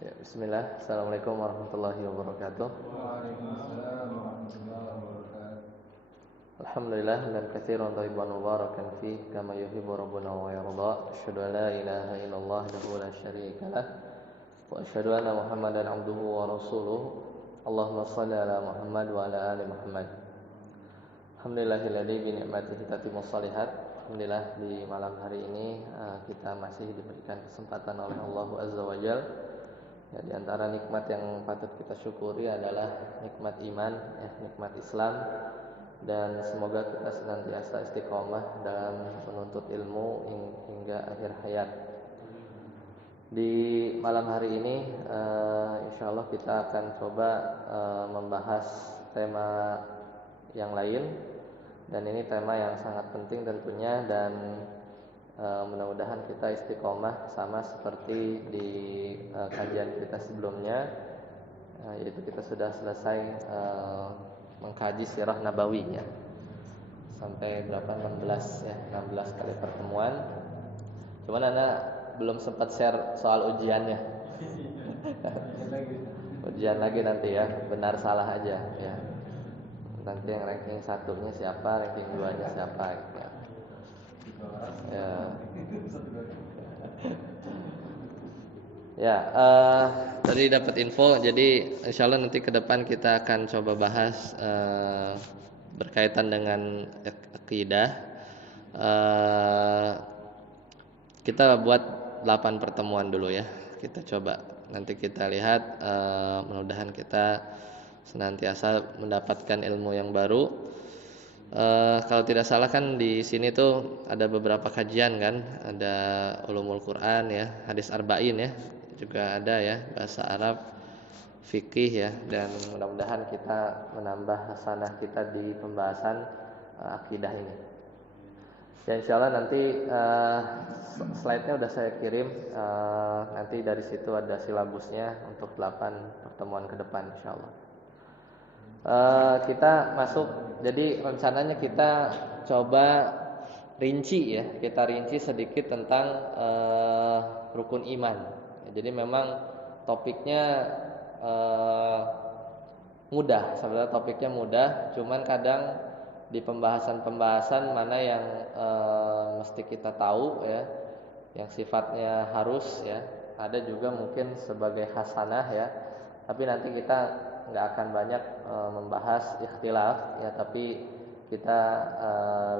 Ya, bismillah. Assalamualaikum warahmatullahi wabarakatuh. Waalaikumsalam warahmatullahi wabarakatuh. Alhamdulillah dan katsiran thayyiban mubarakan fi kama yuhibbu rabbuna wa yarda. Asyhadu an la ilaha illallah wahdahu la syarika lah wa asyhadu anna Muhammadan abduhu wa rasuluh. Allahumma shalli ala Muhammad wa ala ali Muhammad. Alhamdulillahilladzi bi ni'matihi tatimmus shalihat. Alhamdulillah di malam hari ini kita masih diberikan kesempatan oleh Allah Azza wa Jalla. Ya, di antara nikmat yang patut kita syukuri adalah nikmat iman, nikmat Islam, dan semoga kita senantiasa istiqomah dalam menuntut ilmu hingga akhir hayat. Di malam hari ini, insya Allah kita akan coba membahas tema yang lain, dan ini tema yang sangat penting tentunya, dan mudah-mudahan kita istiqomah sama seperti di kajian kita sebelumnya, yaitu kita sudah selesai mengkaji sirah Nabawi ya. Sampai berapa? 16 ya, 16 kali pertemuan. Cuman Anda belum sempat share soal ujiannya. Ujian lagi nanti ya, benar salah aja ya. Nanti yang ranking 1-nya siapa, ranking 2-nya siapa ya. Ya, tadi dapat info. Jadi insya Allah nanti ke depan kita akan coba bahas berkaitan dengan akidah. Kita buat 8 pertemuan dulu ya. Kita coba nanti kita lihat, mudah-mudahan kita senantiasa mendapatkan ilmu yang baru. Kalau tidak salah kan di sini tuh ada beberapa kajian kan, ada ulumul Quran ya, hadis arba'in ya, juga ada ya, bahasa Arab, fikih ya, dan mudah-mudahan kita menambah hasanah kita di pembahasan akidah ini. Ya insyaallah nanti slide-nya udah saya kirim, nanti dari situ ada silabusnya untuk 8 pertemuan ke depan insyaallah. Kita masuk, jadi rencananya kita coba rinci ya, kita rinci sedikit tentang rukun iman. Jadi memang topiknya mudah, sebenarnya topiknya mudah, cuman kadang di pembahasan-pembahasan mana yang mesti kita tahu ya, yang sifatnya harus ya, ada juga mungkin sebagai hasanah ya, tapi nanti kita nggak akan banyak membahas ikhtilaf ya, tapi kita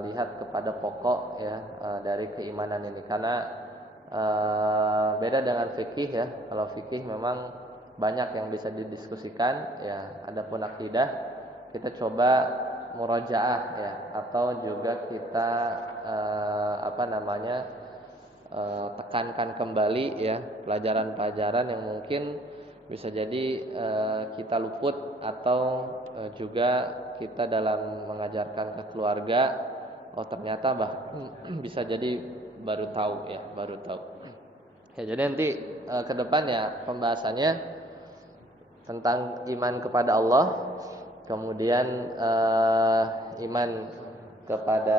lihat kepada pokok ya dari keimanan ini, karena beda dengan fikih ya. Kalau fikih memang banyak yang bisa didiskusikan ya, adapun akidah kita coba murajaah ya, atau juga kita tekankan kembali ya pelajaran-pelajaran yang mungkin bisa jadi kita luput, atau juga kita dalam mengajarkan ke keluarga, oh ternyata bisa jadi baru tahu ya, baru tahu. Ya, jadi nanti ke depan ya pembahasannya tentang iman kepada Allah, kemudian iman kepada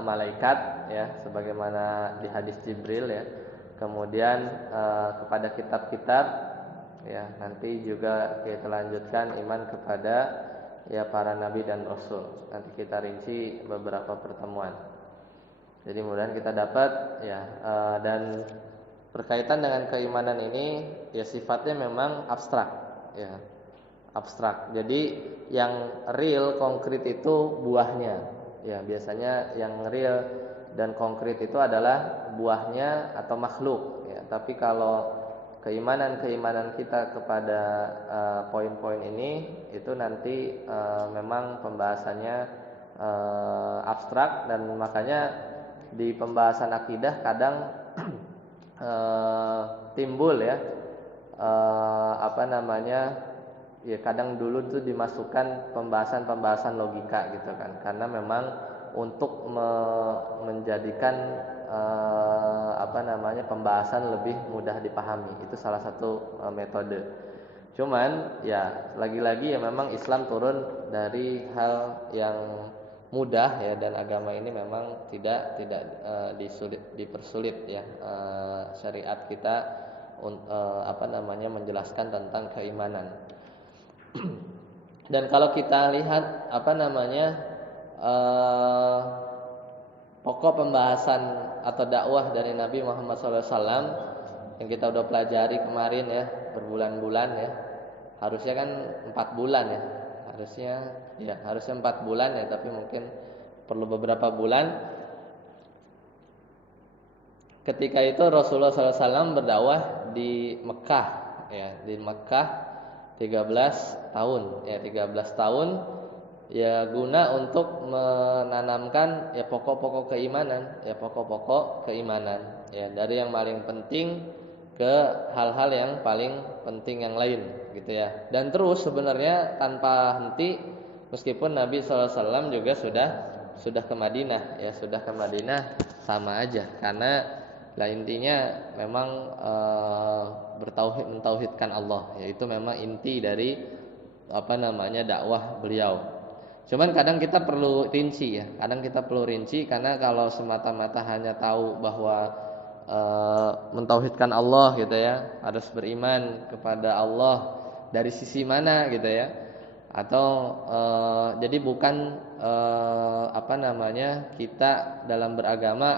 malaikat ya, sebagaimana di hadis Jibril ya. Kemudian kepada kitab-kitab ya, nanti juga kita lanjutkan iman kepada ya para nabi dan rasul. Nanti kita rinci beberapa pertemuan. Jadi mudah-mudahan kita dapat ya, dan berkaitan dengan keimanan ini ya sifatnya memang abstrak ya. Abstrak. Jadi yang real konkret itu buahnya. Ya, biasanya yang real dan konkret itu adalah buahnya atau makhluk ya. Tapi kalau keimanan kita kepada poin-poin ini itu nanti memang pembahasannya abstrak, dan makanya di pembahasan akidah kadang timbul ya ya kadang dulu tuh dimasukkan pembahasan logika gitu kan, karena memang untuk menjadikan pembahasan lebih mudah dipahami, itu salah satu metode. Cuman ya lagi-lagi ya memang Islam turun dari hal yang mudah ya, dan agama ini memang tidak dipersulit ya. Syariat kita menjelaskan tentang keimanan. Dan kalau kita lihat pokok pembahasan atau dakwah dari Nabi Muhammad SAW yang kita udah pelajari kemarin ya, berbulan-bulan ya. Harusnya kan 4 bulan ya. Harusnya 4 bulan ya, tapi mungkin perlu beberapa bulan. Ketika itu Rasulullah SAW berdakwah di Mekah ya, di Mekah 13 tahun ya, 13 tahun ya, guna untuk menanamkan ya pokok-pokok keimanan ya, dari yang paling penting ke hal-hal yang paling penting yang lain gitu ya. Dan terus sebenarnya tanpa henti, meskipun Nabi SAW juga sudah ke Madinah ya, sudah ke Madinah sama aja, karena intinya memang mentauhidkan Allah, yaitu memang inti dari dakwah beliau. Cuman kadang kita perlu rinci ya, karena kalau semata-mata hanya tahu bahwa mentauhidkan Allah gitu ya, harus beriman kepada Allah dari sisi mana gitu ya, atau jadi bukan kita dalam beragama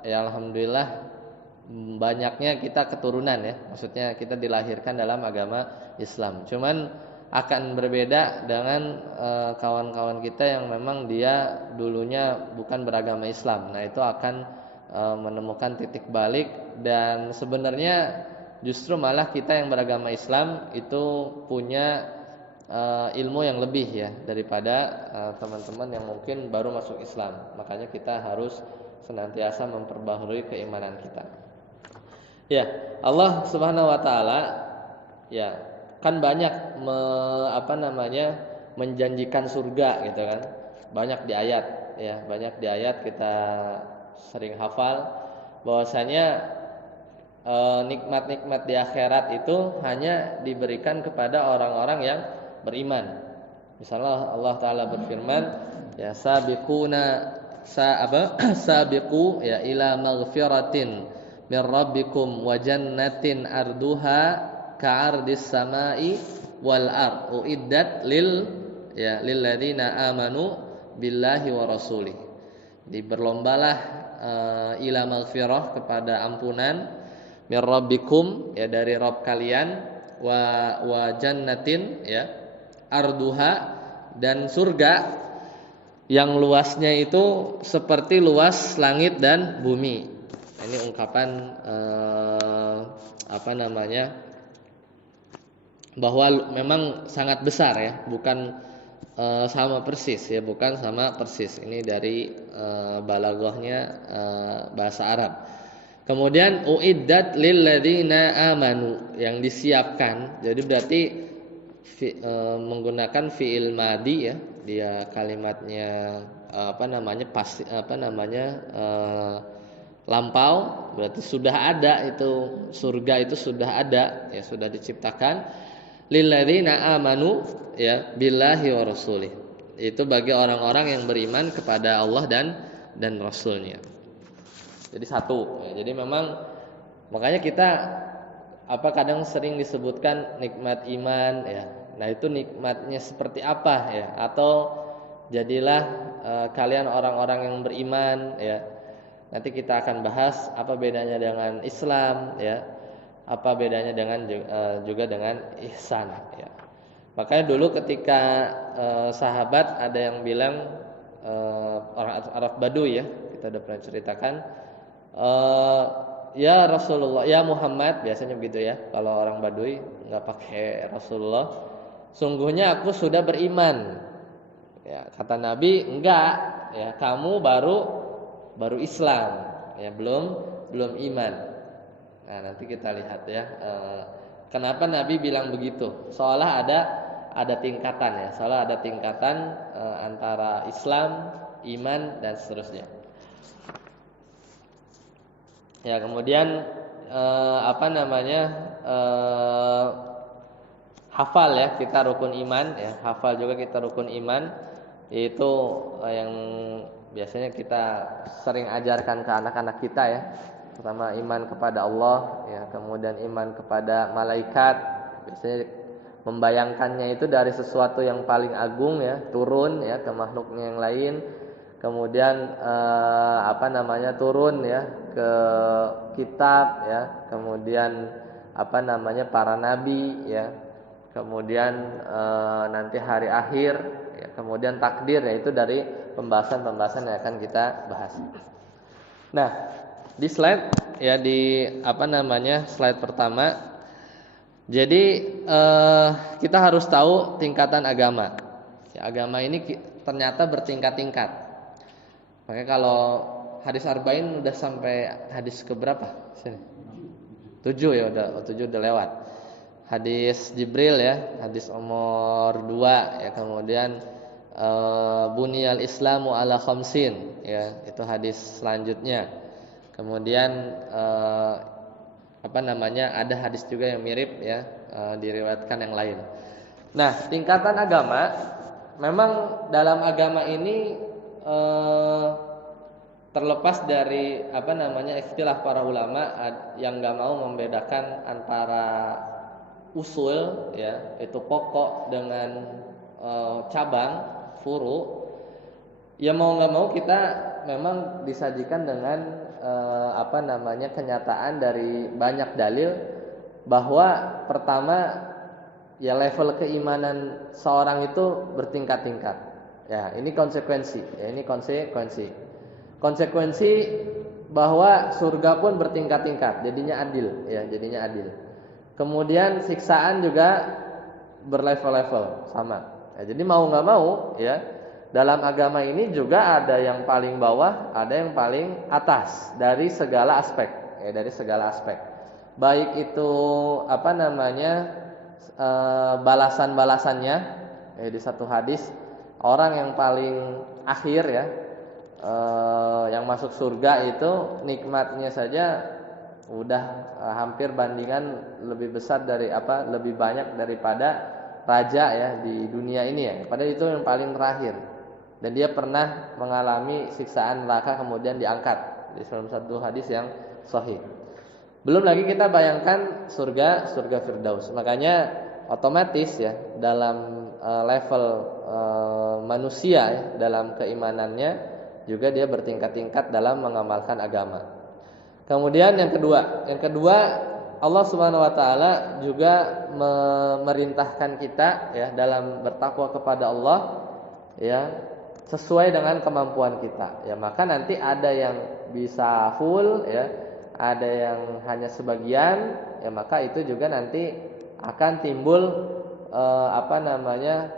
ya, alhamdulillah banyaknya kita keturunan ya, maksudnya kita dilahirkan dalam agama Islam. Cuman akan berbeda dengan kawan-kawan kita yang memang dia dulunya bukan beragama Islam. Nah, itu akan menemukan titik balik, dan sebenarnya justru malah kita yang beragama Islam itu punya ilmu yang lebih ya daripada teman-teman yang mungkin baru masuk Islam. Makanya kita harus senantiasa memperbaharui keimanan kita. Ya, Allah Subhanahu wa taala ya kan banyak menjanjikan surga gitu kan. Banyak di ayat kita sering hafal bahwasanya nikmat-nikmat di akhirat itu hanya diberikan kepada orang-orang yang beriman. Misalnya Allah taala berfirman, ya sabiqu ya ila maghfiratin min rabbikum wa jannatin arduha ka'ardis samai wal ard uiddat lil ladzina amanu billahi wa rasulih. Berlombalah ila maghfirah, kepada ampunan, min rabbikum ya, dari Rabb kalian, wa jannatin ya, arduha, dan surga yang luasnya itu seperti luas langit dan bumi. Ini ungkapan bahwa memang sangat besar ya, bukan sama persis. Ini dari balaghahnya bahasa Arab. Kemudian uiddat lil ladzina amanu, yang disiapkan. Jadi berarti menggunakan fiil madhi ya, dia kalimatnya lampau, berarti sudah ada itu surga, itu sudah ada ya, sudah diciptakan. Lilladzina amanu ya billahi wa rasulih, itu bagi orang-orang yang beriman kepada Allah dan Rasulnya. Jadi satu ya, jadi memang makanya kita kadang sering disebutkan nikmat iman ya. Nah, itu nikmatnya seperti apa ya? Atau jadilah kalian orang-orang yang beriman ya. Nanti kita akan bahas apa bedanya dengan Islam ya, apa bedanya juga dengan ihsan ya. Makanya dulu ketika sahabat ada yang bilang, orang Arab Baduy ya, kita udah pernah ceritakan, ya Rasulullah, ya Muhammad, biasanya begitu ya. Kalau orang Baduy nggak pakai Rasulullah, sungguhnya aku sudah beriman. Ya, kata Nabi, enggak, ya kamu baru Islam, ya belum iman. Nah, nanti kita lihat ya, kenapa Nabi bilang begitu. Seolah ada tingkatan ya, antara Islam, iman, dan seterusnya. Ya, kemudian hafal ya, kita rukun iman ya, hafal juga kita rukun iman. Itu yang biasanya kita sering ajarkan ke anak-anak kita ya. Pertama iman kepada Allah ya, kemudian iman kepada malaikat. Biasanya membayangkannya itu dari sesuatu yang paling agung ya, turun ya ke makhluknya yang lain. Kemudian turun ya ke kitab ya, kemudian para nabi ya, kemudian nanti hari akhir ya, kemudian takdir ya, itu dari pembahasan-pembahasan yang akan kita bahas. Nah, di slide ya, slide pertama. Jadi kita harus tahu tingkatan agama. Ya, agama ini ternyata bertingkat-tingkat. Makanya kalau hadis arba'in udah sampai hadis keberapa? Sini. 7 ya, udah 7 udah lewat. Hadis Jibril ya, hadis nomor 2 ya, kemudian Buniyal Islamu ala khamsin ya, itu hadis selanjutnya. Kemudian ada hadis juga yang mirip ya, diriwayatkan yang lain. Nah, tingkatan agama memang dalam agama ini terlepas dari istilah para ulama yang enggak mau membedakan antara usul ya, itu pokok dengan cabang, furu. Ya mau enggak mau kita memang disajikan dengan kenyataan dari banyak dalil bahwa pertama ya, level keimanan seorang itu bertingkat-tingkat. Ya, ini konsekuensi. Ya, ini konsekuensi. Konsekuensi bahwa surga pun bertingkat-tingkat, jadinya adil, ya, jadinya adil. Kemudian siksaan juga berlevel-level sama. Ya, jadi mau nggak mau, ya, dalam agama ini juga ada yang paling bawah, ada yang paling atas dari segala aspek, ya, dari segala aspek. Baik itu balasan-balasannya, ya, di satu hadis. Orang yang paling akhir ya, yang masuk surga itu nikmatnya saja udah hampir bandingan lebih besar lebih banyak daripada raja ya di dunia ini ya. Padahal itu yang paling terakhir. Dan dia pernah mengalami siksaan neraka kemudian diangkat di dalam satu hadis yang sahih. Belum lagi kita bayangkan surga Firdaus. Makanya otomatis ya dalam level manusia ya, dalam keimanannya juga dia bertingkat-tingkat dalam mengamalkan agama. Kemudian yang kedua Allah Subhanahu wa taala juga memerintahkan kita ya dalam bertakwa kepada Allah ya sesuai dengan kemampuan kita. Ya, maka nanti ada yang bisa full ya, ada yang hanya sebagian, ya maka itu juga nanti akan timbul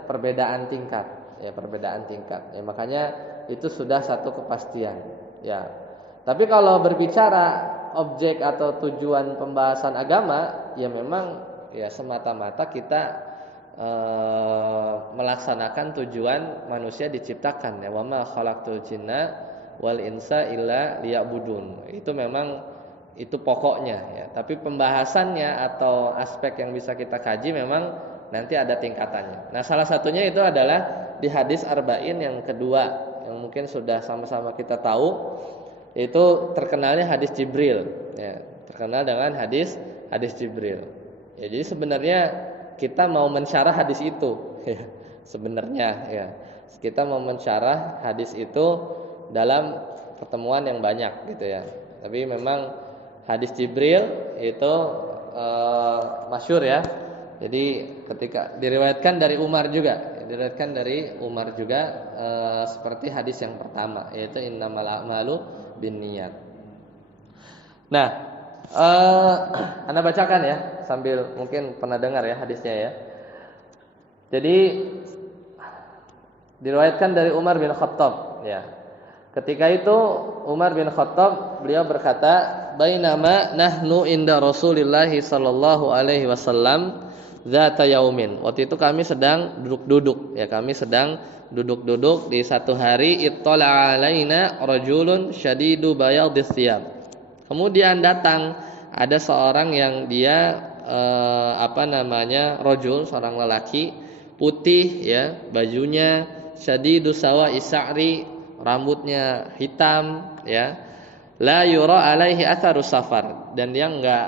perbedaan tingkat. Ya, perbedaan tingkat. Ya, makanya itu sudah satu kepastian. Ya. Tapi kalau berbicara objek atau tujuan pembahasan agama, ya memang ya semata-mata kita melaksanakan tujuan manusia diciptakan ya, wa ma khalaqtul jinna wal insa illa liya'budun. Itu memang itu pokoknya ya. Tapi pembahasannya atau aspek yang bisa kita kaji memang nanti ada tingkatannya. Nah, salah satunya itu adalah di hadis arba'in yang kedua yang mungkin sudah sama-sama kita tahu, yaitu terkenalnya hadis Jibril ya, terkenal dengan hadis Jibril. Ya, jadi sebenarnya kita mau mensyarah hadis itu ya, sebenarnya ya. Kita mau mensyarah hadis itu dalam pertemuan yang banyak gitu ya. Tapi memang hadis Jibril itu masyhur ya. Jadi ketika diriwayatkan dari Umar juga, seperti hadis yang pertama, yaitu innamal a'malu binniyat. Nah, Anda bacakan ya sambil mungkin pernah dengar ya hadisnya ya. Jadi diriwayatkan dari Umar bin Khattab ya. Ketika itu Umar bin Khattab beliau berkata, "Bainama nahnu inda Rasulillah sallallahu alaihi wasallam dzata yaumin." Waktu itu kami sedang duduk-duduk ya, di satu hari, ittala alaina rajulun syadidu bayadis thiyab. Kemudian datang ada seorang yang dia rajul, seorang lelaki putih ya, bajunya syadidu sawa isa'ri, rambutnya hitam, ya. La yura alaihi atharus safar, dan yang enggak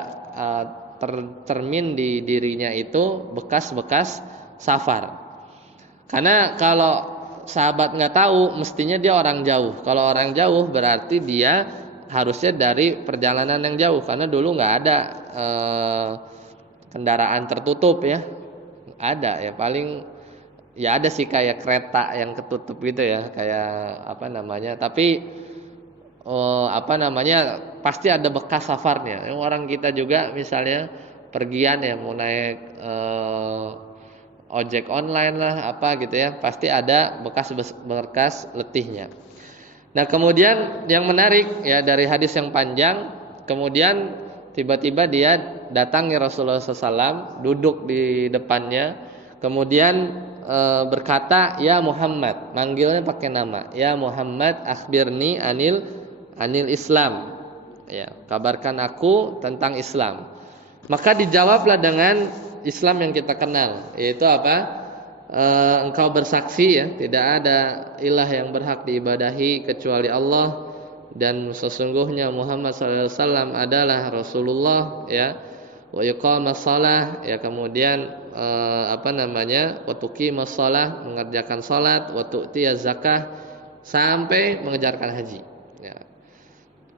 tercermin di dirinya itu bekas-bekas safar. Karena kalau sahabat nggak tahu, mestinya dia orang jauh. Kalau orang jauh berarti dia harusnya dari perjalanan yang jauh, karena dulu nggak ada kendaraan tertutup ya. Ada ya, paling ya ada sih kayak kereta yang ketutup gitu ya, kayak apa namanya. Tapi pasti ada bekas safarnya. Yang orang kita juga misalnya pergian ya, mau naik ojek online lah apa gitu ya, pasti ada bekas letihnya. Nah kemudian yang menarik ya dari hadis yang panjang, kemudian tiba-tiba dia datangi Rasulullah SAW, duduk di depannya, kemudian berkata, ya Muhammad, manggilnya pakai nama, ya Muhammad, akhbirni anil Islam, ya, kabarkan aku tentang Islam. Maka dijawablah dengan Islam yang kita kenal, yaitu apa? Engkau bersaksi ya, tidak ada ilah yang berhak diibadahi kecuali Allah, dan sesungguhnya Muhammad SAW adalah Rasulullah, ya. Wa yuqamas shalah, ya, kemudian wa tuqimas shalah, mengerjakan salat, wa tu'tiyaz zakah, sampai mengejarkan haji, ya.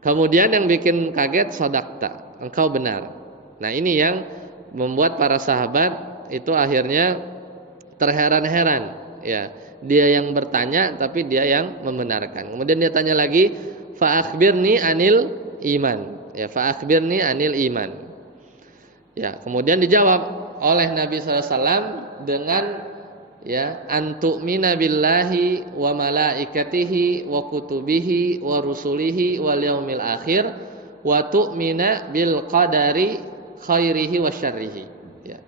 Kemudian yang bikin kaget, sadaqta, engkau benar. Nah ini yang membuat para sahabat itu akhirnya terheran-heran, ya. Dia yang bertanya tapi dia yang membenarkan. Kemudian dia tanya lagi, fa akhbirni anil iman, ya, fa akhbirni anil iman, ya. Kemudian dijawab oleh Nabi SAW dengan, ya, antu'mina billahi wa malaikatihi wa kutubihi wa rusulihi wal yaumil akhir wa tu'mina bil qadari khairihi wa syarrihi, ya.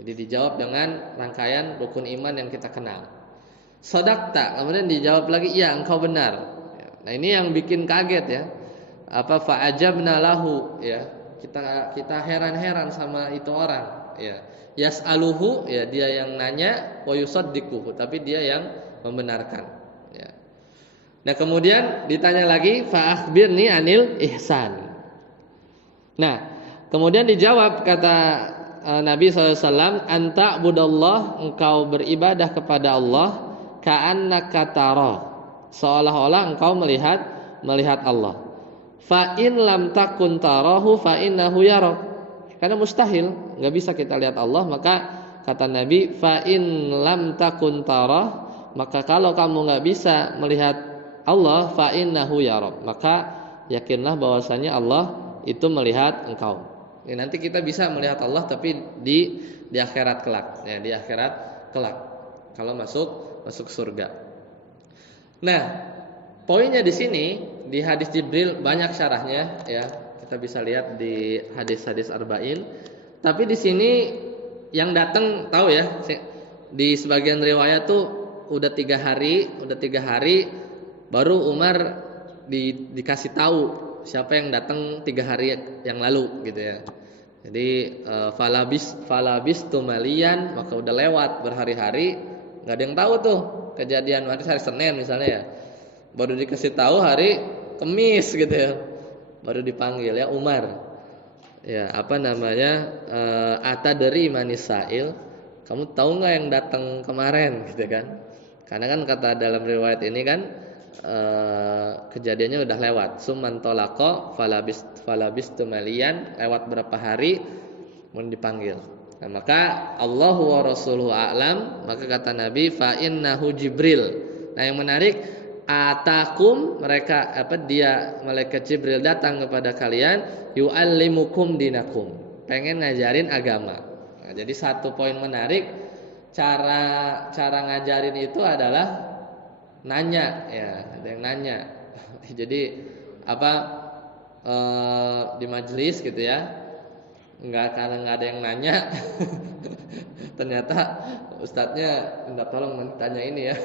Jadi dijawab dengan rangkaian rukun iman yang kita kenal. Sadaqta, kemudian dijawab lagi, ya engkau benar, ya. Nah ini yang bikin kaget ya. Apa fa'ajabna lahu, ya. Kita heran-heran sama itu orang, ya. Yas'aluhu, ya, dia yang nanya, wa yusaddiquhu, tapi dia yang membenarkan, ya. Nah kemudian ditanya lagi, fa akhbirni anil ihsan. Nah kemudian dijawab, kata Nabi SAW, anta budallah, engkau beribadah kepada Allah, ka'annaka tarah, seolah-olah engkau melihat Allah. Fa in lam takun tarahu fa innahu yarak, karena mustahil, nggak bisa kita lihat Allah. Maka kata Nabi, fa in lam takun tarah, maka kalau kamu nggak bisa melihat Allah, fa innahu yarak, maka yakinlah bahwasanya Allah itu melihat engkau. Ya, nanti kita bisa melihat Allah tapi di akhirat kelak, ya, di akhirat kelak kalau masuk surga. Nah, poinnya di sini di hadis Jibril banyak syarahnya, ya. Kita bisa lihat di hadis-hadis arba'in. Tapi di sini yang datang tahu ya, di sebagian riwayat tuh udah 3 hari baru Umar dikasih tahu siapa yang datang 3 hari yang lalu gitu ya. Jadi falabis tumalian, maka udah lewat berhari-hari, nggak ada yang tahu tuh kejadian hari Senin misalnya ya. Baru dikasih tahu hari Kamis gitu ya. Baru dipanggil, ya Umar. Ya, apa namanya? Atadri manisail. Kamu tahu nggak yang datang kemarin gitu kan? Karena kan kata dalam riwayat ini kan kejadiannya udah lewat. Summan tolaqa falabis tumalian, lewat berapa hari mau dipanggil. Nah, maka Allahu wa rasuluhu a'lam, maka kata Nabi fa innahu Jibril. Nah, yang menarik, atakum, mereka dia malaikat Jibril datang kepada kalian, yu'allimukum dinakum, pengen ngajarin agama. Nah, jadi satu poin menarik, cara ngajarin itu adalah nanya, ya, ada yang nanya. Jadi di majelis gitu ya, karena nggak ada yang nanya, ternyata ustadznya minta tolong tanya ini ya.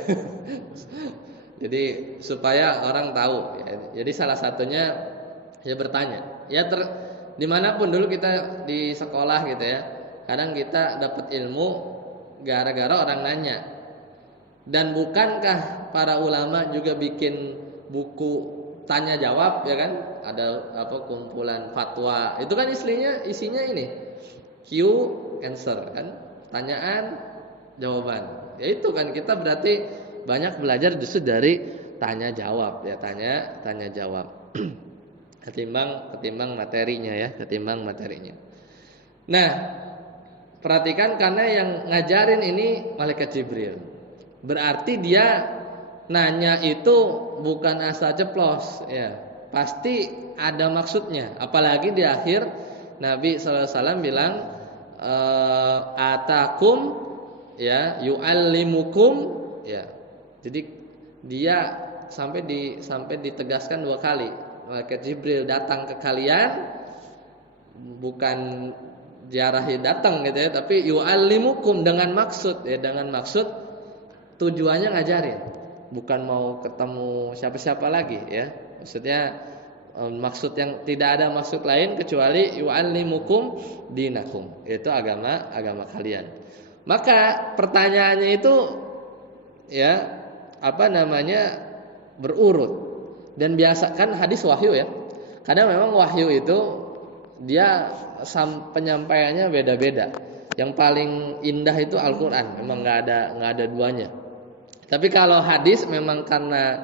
Jadi supaya orang tahu, ya. Jadi salah satunya ya bertanya. Ya dimanapun dulu kita di sekolah gitu ya, kadang kita dapat ilmu gara-gara orang nanya. Dan bukankah para ulama juga bikin buku tanya jawab, ya kan? Ada kumpulan fatwa. Itu kan isinya ini. Q answer kan? Tanyaan jawaban. Ya itu kan kita berarti banyak belajar justru dari tanya jawab, ya, tanya jawab. ketimbang materinya, ya, ketimbang materinya. Nah, perhatikan, karena yang ngajarin ini malaikat Jibril. Berarti dia nanya itu bukan asal ceplos, ya. Pasti ada maksudnya. Apalagi di akhir Nabi sallallahu alaihi wasallam bilang atakum, ya, yu'allimukum, ya. Jadi dia sampai ditegaskan 2 kali. Malaikat Jibril datang ke kalian, bukan ziarahi datang gitu, ya, tapi yu'allimukum dengan maksud, ya, dengan maksud tujuannya ngajarin, bukan mau ketemu siapa-siapa lagi, ya. Maksudnya maksud yang tidak ada maksud lain kecuali yu'allimukum dinakum, yaitu agama kalian. Maka pertanyaannya itu, ya, berurut. Dan biasakan hadis wahyu, ya. Kadang memang wahyu itu dia penyampaiannya beda-beda. Yang paling indah itu Al-Qur'an, memang nggak ada duanya. Tapi kalau hadis memang karena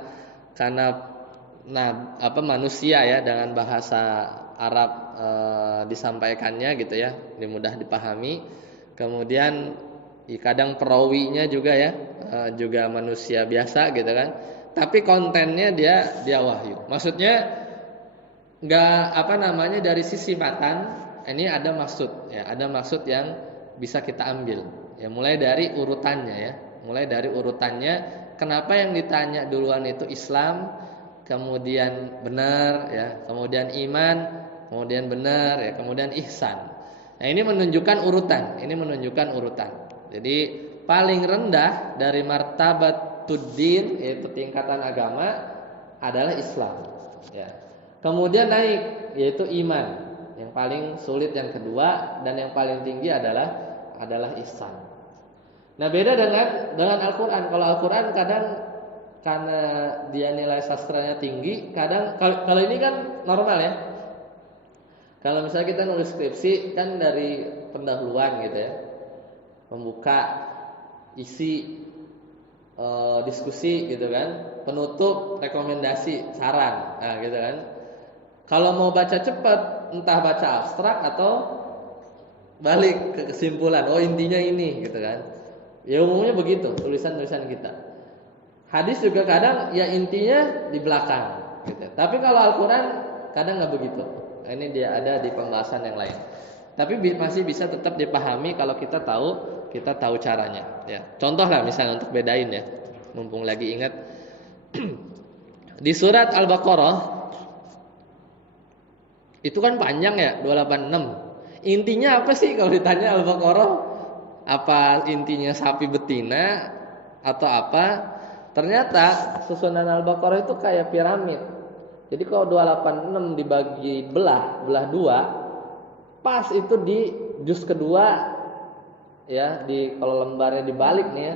manusia, ya, dengan bahasa Arab disampaikannya gitu, ya, mudah dipahami. Kemudian kadang perawinya juga, ya, juga manusia biasa gitu kan. Tapi kontennya dia wahyu. Maksudnya nggak dari sisi matan ini ada maksud, ya, ada maksud yang bisa kita ambil, ya, mulai dari urutannya, ya. Mulai dari urutannya, kenapa yang ditanya duluan itu Islam, kemudian benar, ya, kemudian iman, kemudian benar, ya, kemudian ihsan. Nah, ini menunjukkan urutan. Jadi paling rendah dari martabatuddin, yaitu tingkatan agama, adalah Islam, ya. Kemudian naik, yaitu iman. Yang paling sulit yang kedua, dan yang paling tinggi adalah ihsan. Nah, beda dengan Al-Qur'an. Kalau Al-Qur'an kadang karena dia nilai sastranya tinggi, kadang kalau ini kan normal, ya. Kalau misalnya kita nulis skripsi kan dari pendahuluan gitu, ya. Membuka, isi, diskusi gitu kan, penutup, rekomendasi, saran. Nah, gitu kan. Kalau mau baca cepat, entah baca abstrak atau balik ke kesimpulan. Oh, intinya ini gitu kan. Ya umumnya begitu tulisan-tulisan kita. Hadis juga kadang ya intinya di belakang gitu. Tapi kalau Al-Qur'an kadang nggak begitu. Nah, ini dia ada di pembahasan yang lain. Tapi masih bisa tetap dipahami kalau kita tahu caranya, ya. Contoh lah misalnya untuk bedain, ya. Mumpung lagi ingat di surat Al-Baqarah itu kan panjang, ya, 286. Intinya apa sih kalau ditanya Al-Baqarah? Apa intinya sapi betina atau apa? Ternyata susunan Al-Baqarah itu kayak piramid. Jadi kalau 286 dibagi belah 2, pas itu di juz kedua, ya, kalau lembarnya dibalik nih, ya.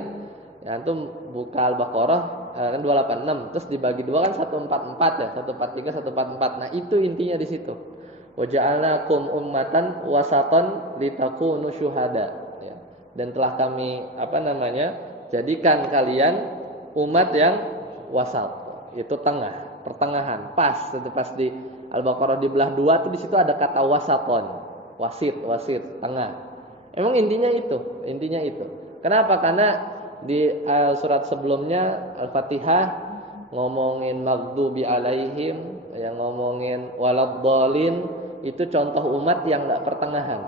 Ya, antum buka Al-Baqarah kan 286, terus dibagi 2 kan 144, ya, 143, 144. Nah, itu intinya di situ. Wa ja'alnakum ummatan wasatan litakunu syuhada. Dan telah kami jadikan kalian umat yang wasat, itu tengah, pertengahan, pas. Itu pas di Al-Baqarah dibelah 2 tuh di situ ada kata wasaton, wasit, tengah. Emang intinya itu. Kenapa? Karena di surat sebelumnya Al-Fatihah ngomongin maghdubi alaihim, yang ngomongin waladhdallin, itu contoh umat yang enggak pertengahan.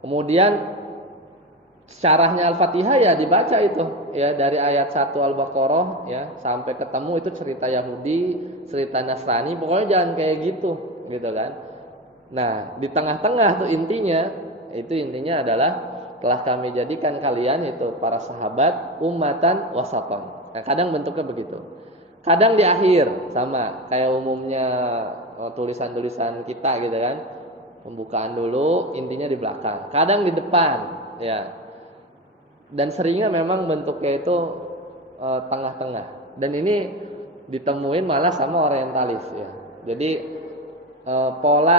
Kemudian syarahnya Al-Fatihah, ya, dibaca itu, ya, dari ayat 1 Al-Baqarah, ya, sampai ketemu itu cerita Yahudi, cerita Nasrani, pokoknya jangan kayak gitu kan. Nah, di tengah-tengah tuh intinya adalah telah kami jadikan kalian, itu para sahabat, ummatan wasaton. Nah, kadang bentuknya begitu. Kadang di akhir, sama kayak umumnya tulisan-tulisan kita gitu kan. Pembukaan dulu, intinya di belakang. Kadang di depan, ya. Dan seringnya memang bentuknya itu tengah-tengah. Dan ini ditemuin malah sama orientalis ya. Jadi pola,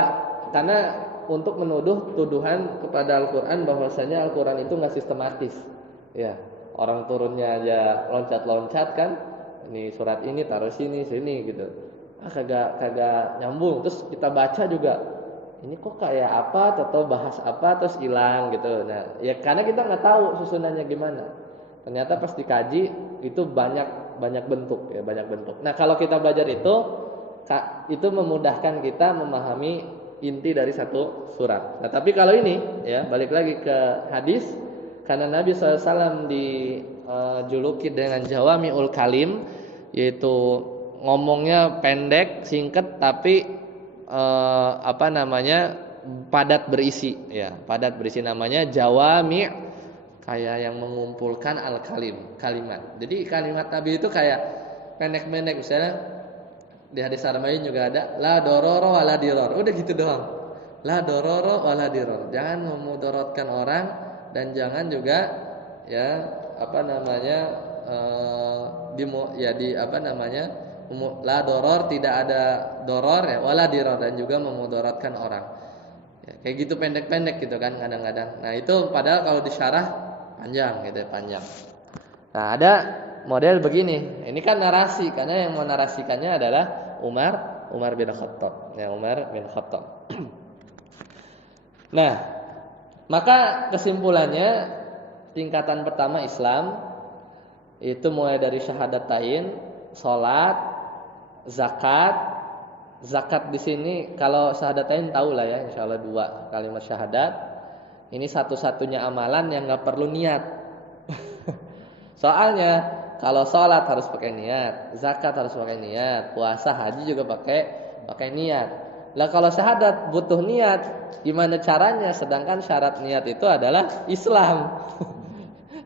karena untuk menuduh tuduhan kepada Al-Qur'an bahwasanya Al-Qur'an itu nggak sistematis. Ya, orang turunnya aja loncat-loncat kan. Ini surat ini taruh sini gitu. Kagak nyambung. Terus kita baca juga, ini kok kayak apa atau bahas apa terus hilang gitu. Nah, ya karena kita nggak tahu susunannya gimana. Ternyata pas dikaji itu banyak bentuk ya, banyak bentuk. Nah, kalau kita belajar itu memudahkan kita memahami inti dari satu surat. Nah, tapi kalau ini ya balik lagi ke hadis, karena Nabi SAW dijuluki dengan Jawami'ul Kalim, yaitu ngomongnya pendek, singkat, tapi padat berisi ya, padat berisi, namanya Jawami', kayak yang mengumpulkan kalimat. Jadi kalimat Nabi itu kayak pendek-pendek. Misalnya di hadis Arba'in juga ada la dororo wala diror. Udah gitu doang. La dororo wala diror. Jangan memudorotkan orang dan jangan juga ya la doror, tidak ada doror ya, wala diror, dan juga memudaratkan orang ya, kayak gitu pendek-pendek gitu kan kadang-kadang. Nah itu padahal kalau disyarah panjang gitu ya, panjang. Nah ada model begini, ini kan narasi, karena yang menarasikannya adalah Umar bin Khattab ya, Umar bin Khattab. Nah maka kesimpulannya, tingkatan pertama Islam itu mulai dari syahadatain, sholat, zakat. Zakat di sini kalau syahadatain tahu lah ya, insyaallah 2 kalimat syahadat. Ini satu-satunya amalan yang nggak perlu niat. Soalnya kalau sholat harus pakai niat, zakat harus pakai niat, puasa, haji juga pakai niat. Lah kalau syahadat butuh niat, gimana caranya? Sedangkan syarat niat itu adalah Islam.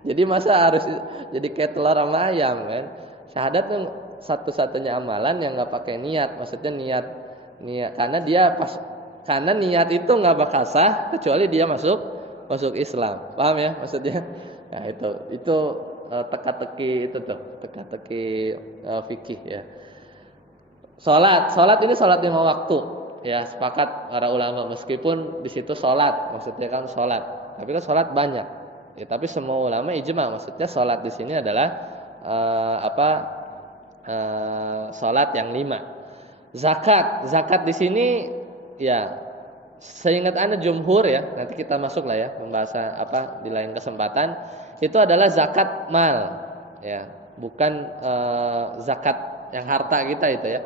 Jadi masa harus jadi kayak telur sama ayam kan? Syahadat yang satu-satunya amalan yang nggak pakai niat, maksudnya niat karena niat itu nggak bakal sah kecuali dia masuk Islam, paham ya maksudnya? Nah itu teka-teki fikih ya. Salat ini salat 5 waktu ya, sepakat para ulama, meskipun di situ salat maksudnya kan salat, tapi kan salat banyak ya, tapi semua ulama ijma maksudnya salat di sini adalah salat yang 5. Zakat di sini ya, seingat Anda jumhur ya, nanti kita masuk lah ya pembahasan di lain kesempatan, itu adalah zakat mal ya, bukan zakat yang harta kita itu ya,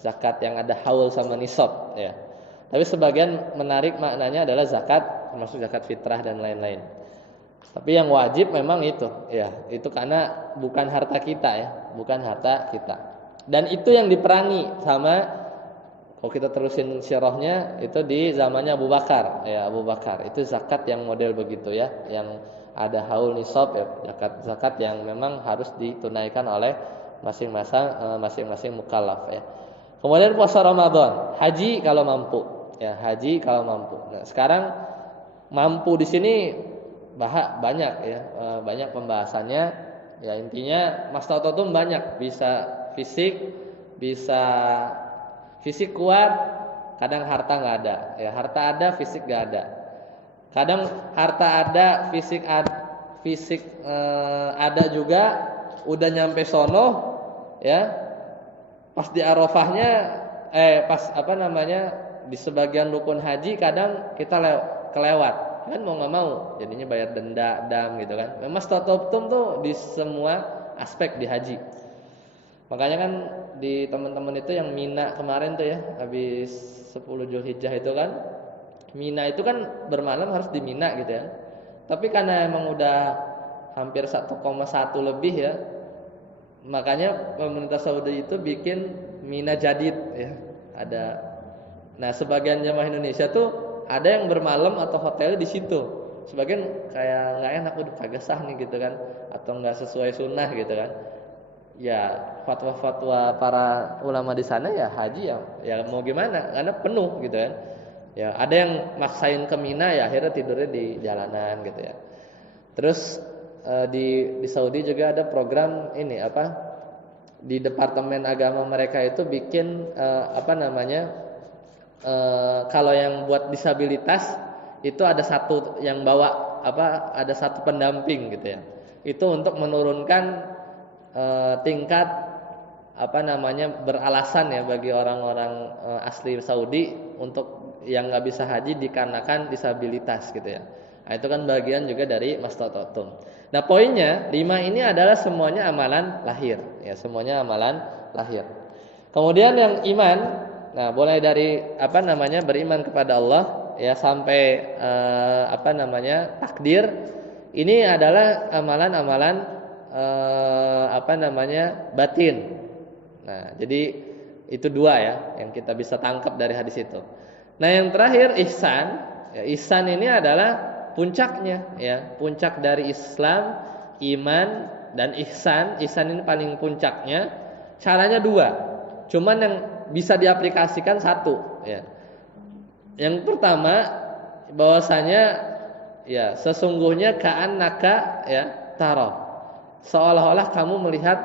zakat yang ada haul sama nisab ya. Tapi sebagian menarik maknanya adalah zakat, termasuk zakat fitrah dan lain-lain. Tapi yang wajib memang itu ya, itu karena bukan harta kita ya, bukan harta kita. Dan itu yang diperangi sama, kalau kita terusin syirahnya, itu di zamannya Abu Bakar ya, Abu Bakar itu zakat yang model begitu ya, yang ada haul nisab ya, zakat yang memang harus ditunaikan oleh masing-masing mukallaf ya. Kemudian puasa Ramadan, haji kalau mampu ya, haji kalau mampu. Nah, sekarang mampu di sini banyak ya, banyak pembahasannya ya, intinya maslahatun banyak, bisa fisik kuat, kadang harta nggak ada ya, harta ada fisik nggak ada, kadang harta ada fisik ada juga, udah nyampe sono ya, pas di Arafahnya di sebagian rukun haji kadang kita kelewat kan, mau nggak mau jadinya bayar dam gitu kan. Memang statoptum tuh di semua aspek di haji. Makanya kan di teman-teman itu yang Mina kemarin tuh ya, habis 10 Zulhijjah itu kan, Mina itu kan bermalam harus di Mina gitu ya. Tapi karena emang udah hampir 1,1 lebih ya, makanya pemerintah Saudi itu bikin Mina Jadid ya. Nah sebagian jamaah Indonesia tuh ada yang bermalam atau hotelnya di situ. Sebagian kayak nggak enak, udah kagak sah nih gitu kan, atau nggak sesuai sunnah gitu kan. Ya fatwa-fatwa para ulama di sana ya haji ya mau gimana, karena penuh gitu kan. Ya ada yang maksain ke Mina ya, akhirnya tidurnya di jalanan gitu ya. Terus di Saudi juga ada program ini di departemen agama mereka itu bikin kalau yang buat disabilitas itu ada satu yang bawa ada satu pendamping gitu ya. Itu untuk menurunkan tingkat beralasan ya bagi orang-orang asli Saudi untuk yang nggak bisa haji dikarenakan disabilitas gitu ya. Nah, itu kan bagian juga dari mastata'tum. Nah, poinnya 5 ini adalah semuanya amalan lahir ya, semuanya amalan lahir. Kemudian yang iman, nah mulai dari beriman kepada Allah ya sampai takdir, ini adalah amalan-amalan batin. Nah, jadi itu 2 ya yang kita bisa tangkap dari hadis itu. Nah, yang terakhir ihsan. Ya, ihsan ini adalah puncaknya ya, puncak dari Islam, iman dan ihsan. Ihsan ini paling puncaknya. Caranya 2. Cuman yang bisa diaplikasikan 1 ya. Yang pertama bahwasanya ya sesungguhnya ka'annaka ya tara. Seolah-olah kamu melihat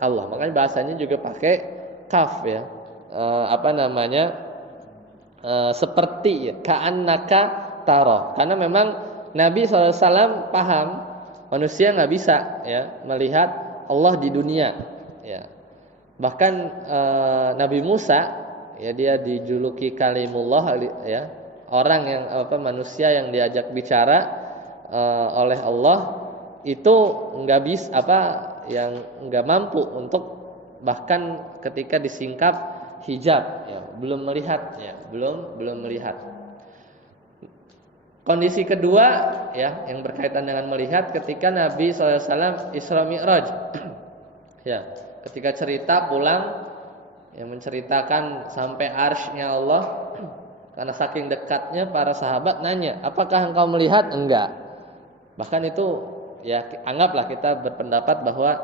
Allah. Makanya bahasanya juga pakai kaf ya. Seperti ya, ka'annaka tara. Karena memang Nabi SAW paham manusia nggak bisa ya melihat Allah di dunia ya. Bahkan Nabi Musa ya, dia dijuluki kalimullah ya, orang yang manusia yang diajak bicara oleh Allah itu nggak bisa yang nggak mampu untuk bahkan ketika disingkap hijab ya, belum melihat ya, belum melihat. Kondisi kedua ya yang berkaitan dengan melihat ketika Nabi SAW Isra Mi'raj ya, ketika cerita pulang yang menceritakan sampai arsy-nya Allah, karena saking dekatnya para sahabat nanya, apakah engkau melihat? Enggak. Bahkan itu ya anggaplah kita berpendapat bahwa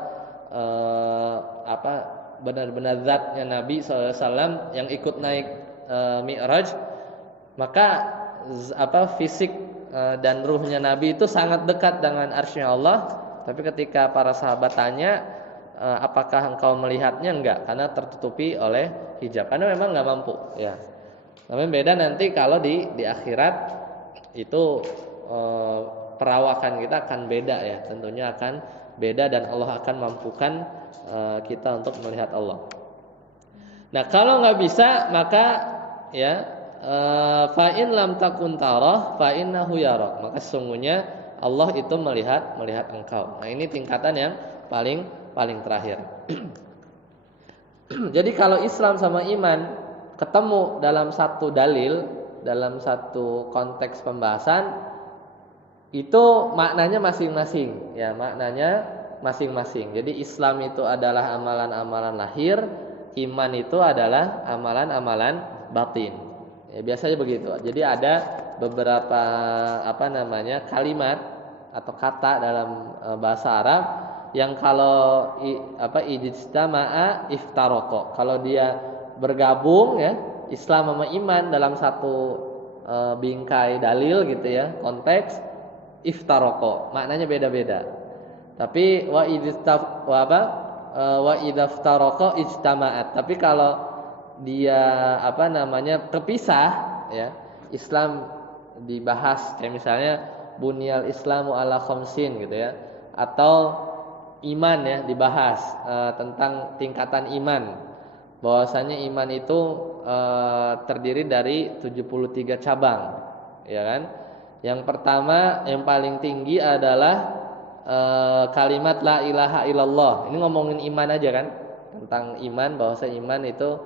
benar-benar zatnya Nabi SAW yang ikut naik Mi'raj, maka fisik dan ruhnya Nabi itu sangat dekat dengan arsy-nya Allah. Tapi ketika para sahabat tanya, apakah engkau melihatnya? Enggak, karena tertutupi oleh hijab, karena memang nggak mampu ya. Namun beda nanti kalau di akhirat itu perawakan kita akan beda ya, tentunya akan beda dan Allah akan mampukan kita untuk melihat Allah. Nah, kalau nggak bisa maka ya fa in lam takun tarah fa innahu yara. Maka sesungguhnya Allah itu melihat engkau. Nah, ini tingkatan yang paling terakhir. Jadi kalau Islam sama iman ketemu dalam satu dalil, dalam satu konteks pembahasan, itu maknanya masing-masing ya, maknanya masing-masing. Jadi Islam itu adalah amalan-amalan lahir, iman itu adalah amalan-amalan batin. Ya, biasanya begitu. Jadi ada beberapa kalimat atau kata dalam bahasa Arab yang kalau ijtama'a iftaraqo. Kalau dia bergabung ya, Islam sama iman dalam satu bingkai dalil gitu ya, konteks, iftaraqo. Maknanya beda-beda. Tapi wa idaftaraqo ijtama'at. Tapi kalau dia kepisah ya, Islam dibahas kayak misalnya bunyal Islamu ala khamsin gitu ya, atau iman ya dibahas tentang tingkatan iman, bahwasanya iman itu terdiri dari 73 cabang ya kan. Yang pertama yang paling tinggi adalah kalimat la ilaha illallah. Ini ngomongin iman aja kan, tentang iman, bahwasanya iman itu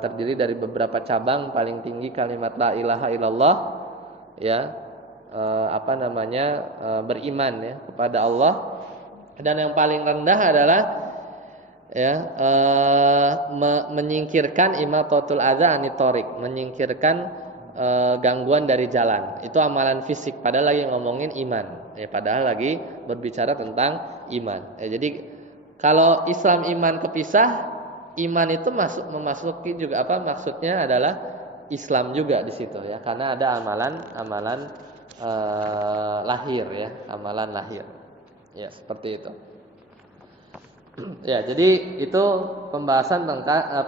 terdiri dari beberapa cabang. Paling tinggi kalimat la ilaha illallah ya, beriman ya kepada Allah. Dan yang paling rendah adalah ya menyingkirkan imatatul adza anit thoriq, menyingkirkan gangguan dari jalan. Itu amalan fisik, padahal lagi ngomongin iman ya, padahal lagi berbicara tentang iman ya. Jadi kalau Islam iman kepisah, iman itu memasuki juga maksudnya adalah Islam juga di situ ya, karena ada amalan lahir ya, amalan lahir. Ya, seperti itu. Ya, jadi itu pembahasan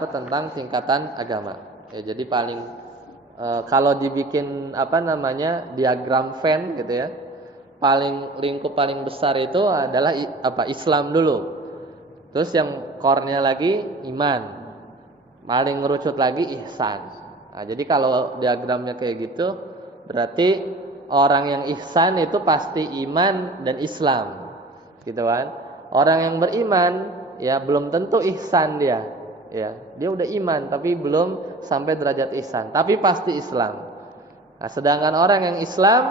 tentang tingkatan agama. Ya, jadi paling kalau dibikin diagram Venn gitu ya. Lingkup paling besar itu adalah Islam dulu. Terus yang core-nya lagi iman. Paling ngerucut lagi ihsan. Nah, jadi kalau diagramnya kayak gitu, berarti orang yang ihsan itu pasti iman dan Islam. Gitu kan? Orang yang beriman ya belum tentu ihsan dia. Ya, dia udah iman tapi belum sampai derajat ihsan, tapi pasti Islam. Nah, sedangkan orang yang Islam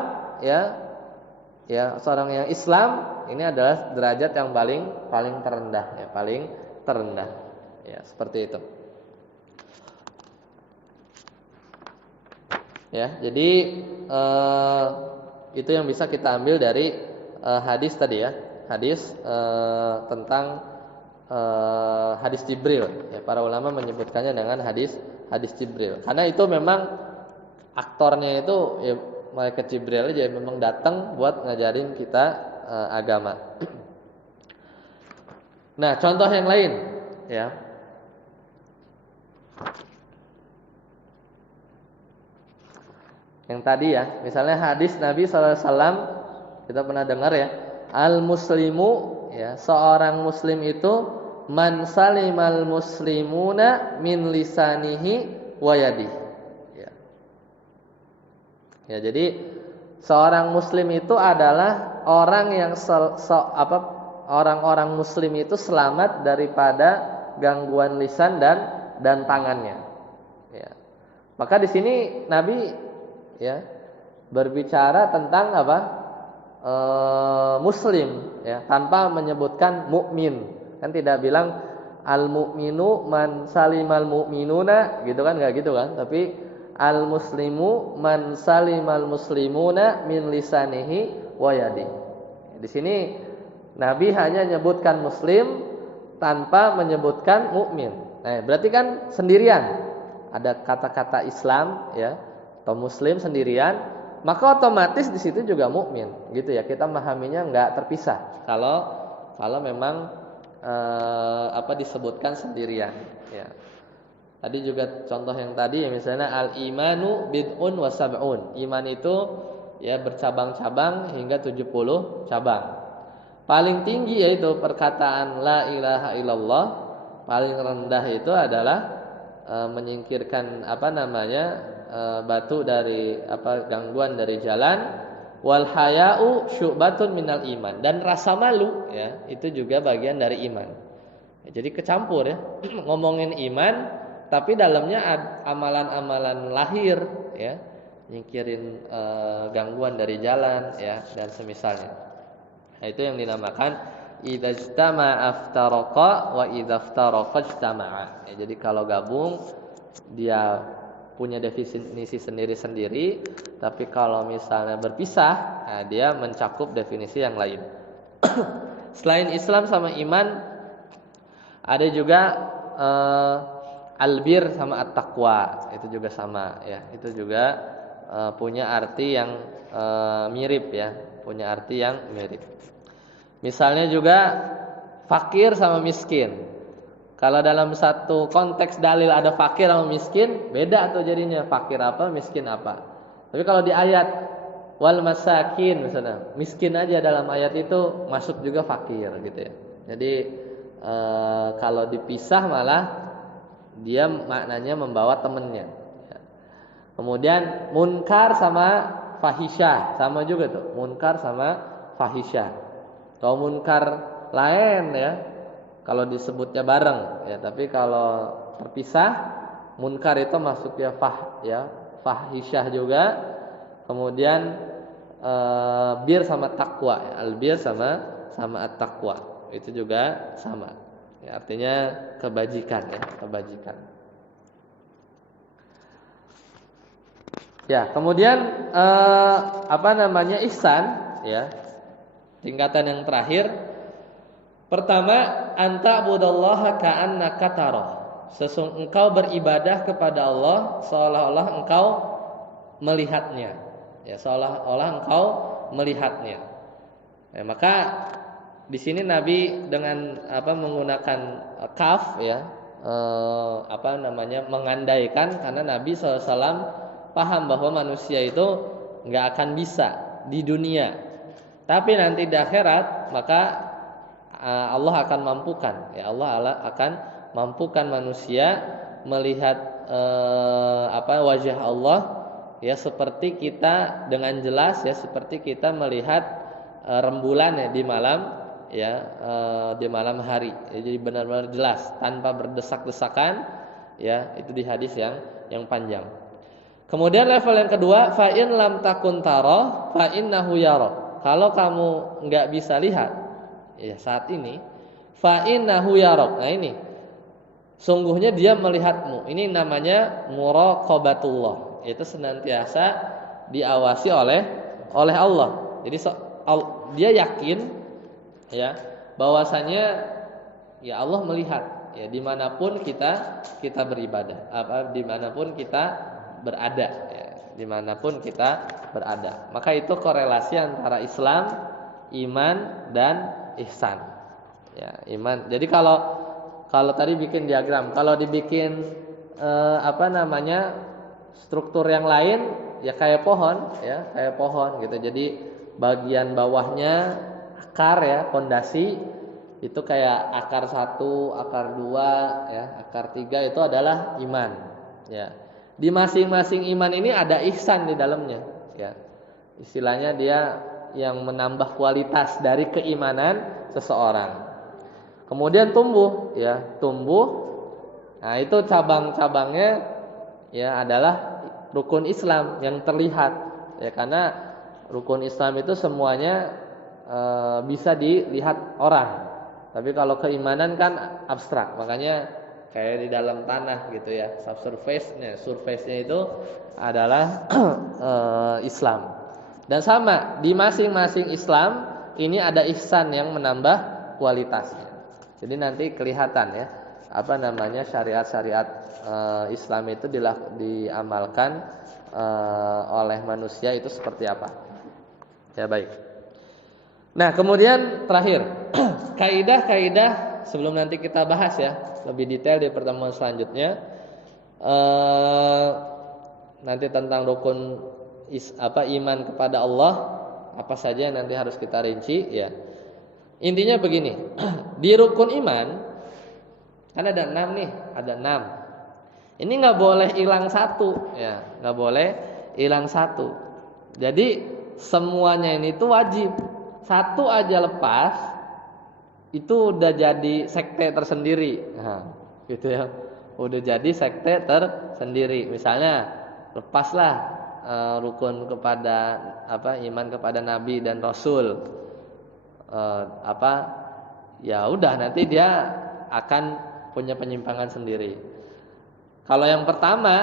seorang yang Islam ini adalah derajat yang paling terendah ya, paling terendah. Ya, seperti itu. Ya, jadi itu yang bisa kita ambil dari hadis tadi ya. Hadis tentang hadis Jibril. Ya, para ulama menyebutkannya dengan hadis Jibril. Karena itu memang aktornya itu ya malaikat Jibril aja memang datang buat ngajarin kita agama. Nah, contoh yang lain ya. Yang tadi ya, misalnya hadis Nabi SAW kita pernah dengar ya, al-muslimu ya, seorang muslim itu man salimal muslimuna min lisanihi wa yadihi. Ya, jadi seorang muslim itu adalah orang yang orang-orang muslim itu selamat daripada gangguan lisan dan tangannya. Ya. Maka di sini Nabi ya berbicara tentang muslim ya, tanpa menyebutkan mukmin. Kan tidak bilang al-mu'minu man salimal mu'minuna gitu kan, enggak gitu kan, tapi al-muslimu man salimal muslimuna min lisanihi wa yadihi. Di sini Nabi hanya menyebutkan muslim tanpa menyebutkan mukmin. Nah, berarti kan sendirian. Ada kata-kata Islam ya, atau muslim sendirian, maka otomatis di situ juga mukmin, gitu ya. Kita memahaminya enggak terpisah. Kalau memang disebutkan sendirian, ya. Tadi juga contoh yang tadi ya, misalnya al-imanu bid'un wa sab'un. Iman itu ya bercabang-cabang hingga 70 cabang. Paling tinggi yaitu perkataan la ilaha illallah. Paling rendah itu adalah menyingkirkan batu dari gangguan dari jalan. Wal haya'u syu'batun minal iman. Dan rasa malu ya, itu juga bagian dari iman. Ya, jadi kecampur ya. Ngomongin iman tapi dalamnya amalan-amalan lahir ya, nyingkirin gangguan dari jalan ya, dan semisalnya. Nah, itu yang dinamakan idza ijtama'a aftaraqa wa idza aftaraqa ijtama'a. Ya, jadi kalau gabung dia punya definisi sendiri-sendiri, tapi kalau misalnya berpisah, nah dia mencakup definisi yang lain. Selain Islam sama iman, ada juga albir sama at-taqwa, itu juga sama ya. Itu juga punya arti yang mirip ya, punya arti yang mirip. Misalnya juga fakir sama miskin. Kalau dalam satu konteks dalil ada fakir sama miskin, beda tuh jadinya, fakir apa, miskin apa. Tapi kalau di ayat wal masakin misalnya, miskin aja dalam ayat itu masuk juga fakir gitu ya. Jadi kalau dipisah malah dia maknanya membawa temennya. Kemudian munkar sama fahisyah, sama juga tuh, munkar sama fahisyah. Kalau munkar lain ya, kalau disebutnya bareng ya, tapi kalau terpisah, munkar itu masuknya fahisyah juga. Kemudian bir sama takwa ya, albir sama at-taqwa itu juga sama ya, artinya kebajikan ya, kebajikan. Ya, kemudian ihsan ya, tingkatan yang terakhir. Pertama, anta'budallaha ka'annaka tarah. Engkau beribadah kepada Allah seolah-olah engkau melihatnya. Ya, seolah-olah engkau melihatnya. Ya, maka Di sini Nabi dengan menggunakan kaf ya, mengandaikan, karena Nabi SAW paham bahwa manusia itu nggak akan bisa di dunia, tapi nanti di akhirat maka Allah akan mampukan, ya Allah akan mampukan manusia melihat wajah Allah ya, seperti kita dengan jelas ya, seperti kita melihat rembulan ya di malam ya, di malam hari ya, jadi benar-benar jelas tanpa berdesak-desakan ya, itu di hadis yang panjang. Kemudian level yang kedua, fa in lam takun tara fa innahu yara. Kalau kamu enggak bisa lihat ya saat ini, fa innahu yara. Nah ini sungguhnya dia melihatmu. Ini namanya muraqabatullah. Itu senantiasa diawasi oleh Allah. Jadi dia yakin ya bahwasanya ya Allah melihat ya dimanapun kita beribadah, dimanapun kita berada ya, dimanapun kita berada. Maka itu korelasi antara Islam, iman dan ihsan ya, iman. Jadi kalau tadi bikin diagram, kalau dibikin struktur yang lain ya kayak pohon ya, kayak pohon gitu. Jadi bagian bawahnya akar ya, pondasi itu kayak akar 1, akar 2 ya, akar 3 itu adalah iman ya. Di masing-masing iman ini ada ihsan di dalamnya ya. Istilahnya dia yang menambah kualitas dari keimanan seseorang. Kemudian tumbuh ya, tumbuh. Nah, itu cabang-cabangnya ya adalah rukun Islam yang terlihat ya, karena rukun Islam itu semuanya bisa dilihat orang. Tapi kalau keimanan kan abstrak, makanya kayak di dalam tanah gitu ya, surface-nya itu adalah Islam. Dan sama di masing-masing Islam ini ada ihsan yang menambah kualitasnya. Jadi nanti kelihatan ya syariat-syariat Islam itu diamalkan oleh manusia itu seperti apa. Ya baik. Nah kemudian terakhir kaidah-kaidah sebelum nanti kita bahas ya lebih detail di pertemuan selanjutnya nanti tentang rukun iman kepada Allah apa saja yang nanti harus kita rinci ya. Intinya begini, di rukun iman kan ada 6 nih, ada 6. Ini nggak boleh hilang satu ya, nggak boleh hilang satu. Jadi semuanya ini tuh wajib. Satu aja lepas itu udah jadi sekte tersendiri. Nah, gitu ya. Udah jadi sekte tersendiri. Misalnya lepaslah rukun kepada iman kepada nabi dan rasul. Ya udah nanti dia akan punya penyimpangan sendiri. Kalau yang pertama,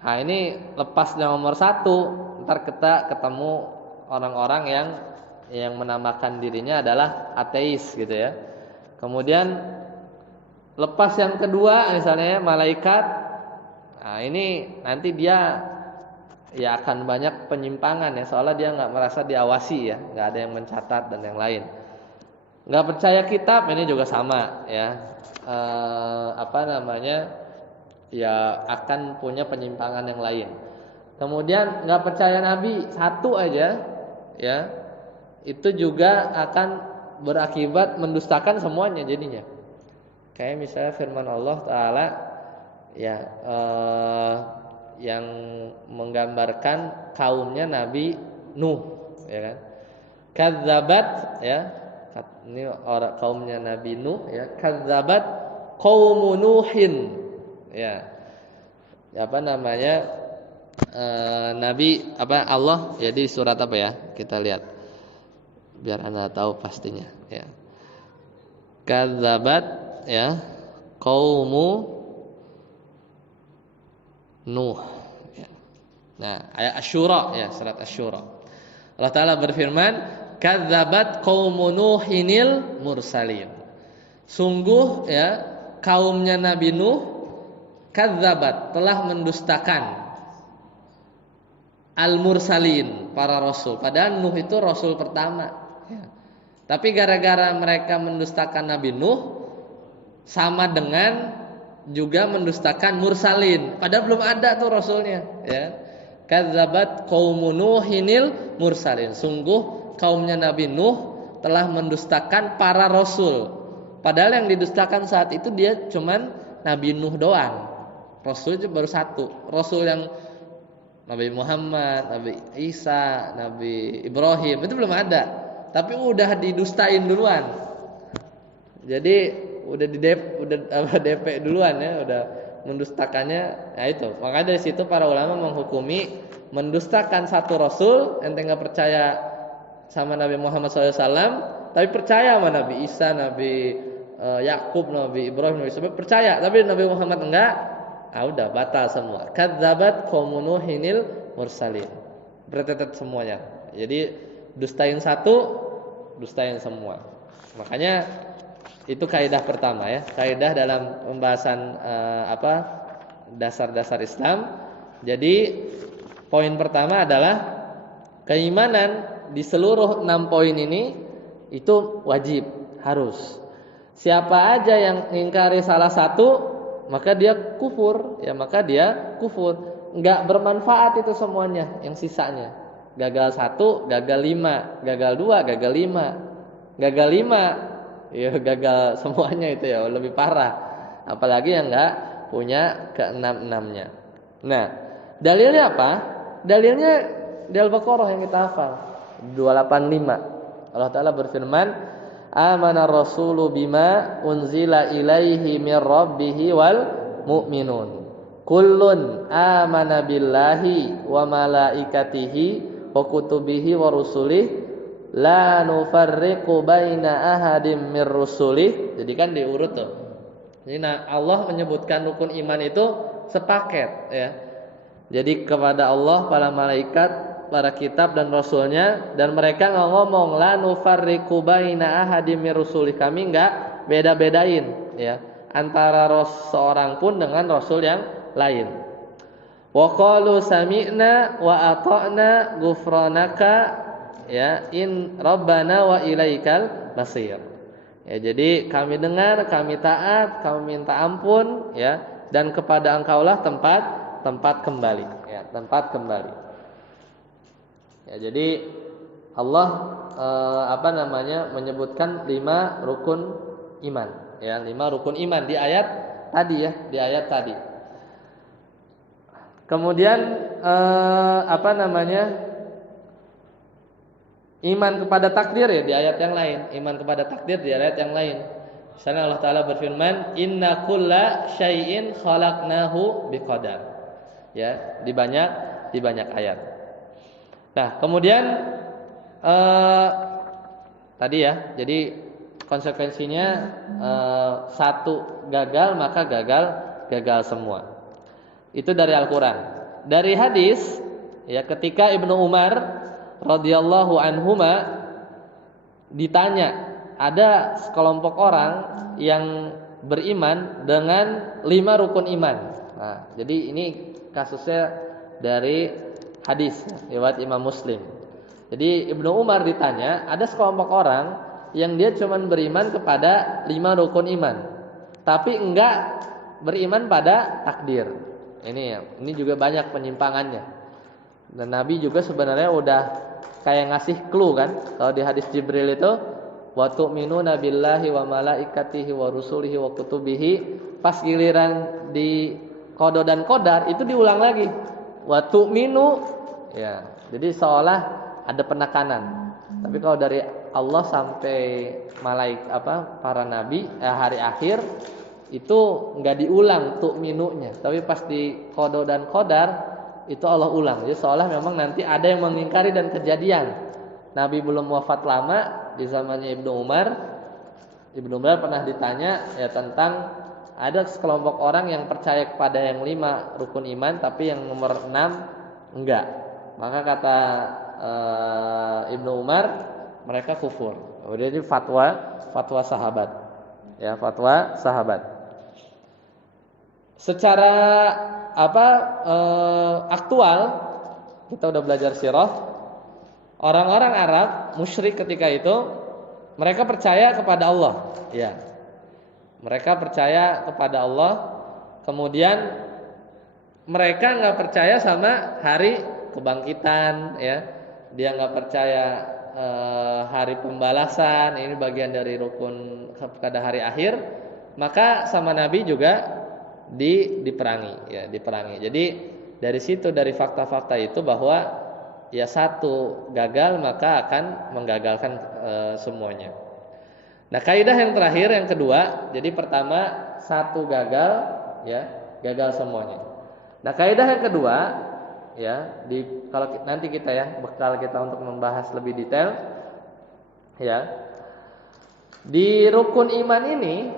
nah ini lepasnya nomor 1, ntar kita ketemu orang-orang yang menamakan dirinya adalah ateis gitu ya. Kemudian lepas yang kedua misalnya malaikat. Nah ini nanti dia ya akan banyak penyimpangan ya, soalnya dia nggak merasa diawasi ya, nggak ada yang mencatat dan yang lain. Nggak percaya kitab ini juga sama ya. Ya akan punya penyimpangan yang lain. Kemudian nggak percaya nabi satu aja ya, itu juga akan berakibat mendustakan semuanya jadinya. Kayak misalnya firman Allah Ta'ala ya, yang menggambarkan kaumnya Nabi Nuh ya kan. Kadzabat ya, ini orang kaumnya Nabi Nuh ya, kadzabat qaumu Nuhin ya. Nabi Allah ya, di surat apa ya? Kita lihat biar Anda tahu pastinya ya. Kadzabat ya qaumu Nuh ya. Nah, ayat Asy-Syura ya, surat Asy-Syura. Allah Ta'ala berfirman, kadzabat qaumu Nuhinil mursalin. Sungguh ya kaumnya Nabi Nuh kadzabat, telah mendustakan al-mursalin, para rasul. Padahal Nuh itu rasul pertama ya. Tapi gara-gara mereka mendustakan Nabi Nuh, sama dengan juga mendustakan mursalin. Padahal belum ada tuh rasulnya, ya. Kadzabat qaumun Nuhinil mursalin. Sungguh kaumnya Nabi Nuh telah mendustakan para rasul. Padahal yang didustakan saat itu dia cuman Nabi Nuh doang. Rasul itu baru satu. Rasul yang Nabi Muhammad, Nabi Isa, Nabi Ibrahim itu belum ada. Tapi udah didustain duluan. Jadi udah DP duluan ya, udah mendustakannya. Nah itu. Maka dari situ para ulama menghukumi mendustakan satu rasul, ente enggak percaya sama Nabi Muhammad SAW, tapi percaya sama Nabi Isa, Nabi Yakub, Nabi Ibrahim, Nabi Isa, percaya, tapi Nabi Muhammad enggak. Udah batal semua. Kadzabat qaumun Nuhinil mursalin. Bertetet semuanya. Jadi dustain satu, dustain semua. Makanya itu kaidah pertama ya. Kaidah dalam pembahasan dasar-dasar Islam. Jadi poin pertama adalah keimanan di seluruh 6 poin ini itu wajib, harus. Siapa aja yang ingkari salah satu, maka dia kufur, ya maka dia kufur. Enggak bermanfaat itu semuanya yang sisanya. Gagal 1, gagal 5, gagal 2, gagal 5. Gagal 5, ya gagal semuanya itu ya, lebih parah. Apalagi yang enggak punya ke-6-6-nya. Nah, dalilnya apa? Dalilnya di Al-Baqarah yang kita hafal 285. Allah Ta'ala berfirman, amana rasulu bima unzila ilaihi min rabbihi wal mu'minun kullun amana billahi wa malaikatihi wa kutubihi wa rusulih la nufarriqu baina ahadim mir rusulih. Jadi kan diurut tuh. Jadi Allah menyebutkan rukun iman itu sepaket ya. Jadi kepada Allah, para malaikat, para kitab dan rasulnya, dan mereka nggak ngomong la nufarriqu baina ahadim mir rusulih, kami nggak beda-bedain ya antara seorang pun dengan rasul yang lain. Wa qalu sami'na wa ata'na ghufranaka ya in rabbana wa ilaikal masir. Ya, jadi kami dengar, kami taat, kami minta ampun ya, dan kepada Engkaulah tempat kembali ya, tempat kembali. Ya, jadi Allah menyebutkan 5 rukun iman ya, 5 rukun iman di ayat tadi ya, di ayat tadi. Kemudian iman kepada takdir ya di ayat yang lain, iman kepada takdir di ayat yang lain. Misalnya Allah Ta'ala berfirman, inna kulla syai'in khalaqnahu biqadar. Ya, di banyak ayat. Nah, kemudian tadi ya, jadi konsekuensinya satu gagal maka gagal semua. Itu dari Al-Quran. Dari hadis ya, ketika Ibnu Umar radhiyallahu anhuma ditanya, ada sekelompok orang yang beriman dengan 5 rukun iman. Nah, jadi ini kasusnya dari hadis riwayat Imam Muslim. Jadi Ibnu Umar ditanya, ada sekelompok orang yang dia cuma beriman kepada 5 rukun iman, tapi enggak beriman pada takdir. Ini juga banyak penyimpangannya. Dan Nabi juga sebenarnya udah kayak ngasih clue kan. Kalau di hadis Jibril itu, wa tu'minuna billahi wa malaikatihi wa rusulihi wa kutubihi, pas giliran di qada dan qadar itu diulang lagi. Wa tu'minu ya. Jadi seolah ada penekanan. Tapi kalau dari Allah sampai para nabi hari akhir itu enggak diulang tu'minunya, tapi pas di qada dan qadar itu Allah ulang. Jadi seolah memang nanti ada yang mengingkari dan kejadian. Nabi belum wafat lama di zamannya Ibnu Umar. Ibnu Umar pernah ditanya ya tentang ada sekelompok orang yang percaya kepada yang 5 rukun iman, tapi yang nomor 6 enggak. Maka kata Ibnu Umar, mereka kufur. Jadi fatwa sahabat. Ya, fatwa sahabat. Secara aktual, kita udah belajar sirah. Orang-orang Arab musyrik ketika itu mereka percaya kepada Allah, ya. Mereka percaya kepada Allah, kemudian mereka nggak percaya sama hari kebangkitan, ya. Dia nggak percaya hari pembalasan, ini bagian dari rukun pada hari akhir. Maka sama Nabi juga diperangi, ya, diperangi. Jadi dari situ, dari fakta-fakta itu bahwa ya satu gagal maka akan menggagalkan semuanya. Nah, kaidah yang terakhir, yang kedua, jadi pertama satu gagal, ya, gagal semuanya. Nah, kaidah yang kedua, ya, kalau nanti kita ya bekal kita untuk membahas lebih detail, ya, di rukun iman ini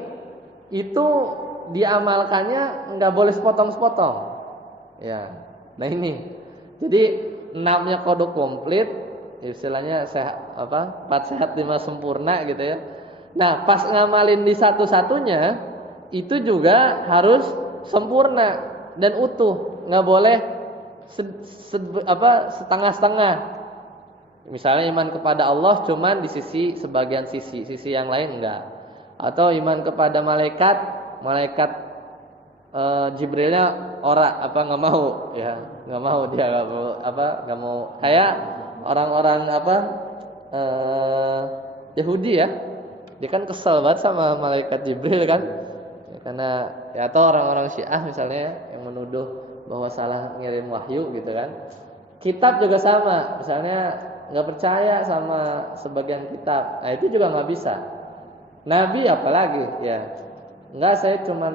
itu diamalkannya nggak boleh sepotong-sepotong, ya. Nah ini, jadi 6-nya kodok komplit, istilahnya sehat, 4 sehat 5 sempurna gitu ya. Nah, pas ngamalin di satu-satunya itu juga harus sempurna dan utuh, nggak boleh setengah-setengah. Misalnya iman kepada Allah cuman di sebagian sisi yang lain enggak. Atau iman kepada malaikat Jibrilnya nggak mau, ya, nggak mau dia nggak mau kayak orang-orang Yahudi ya. Dia kan kesel banget sama malaikat Jibril kan, ya, karena ya, atau orang-orang Syiah misalnya yang menuduh bahwa salah ngirim wahyu gitu kan. Kitab juga sama, misalnya nggak percaya sama sebagian kitab, nah itu juga nggak bisa. Nabi apalagi, ya, nggak, saya cuman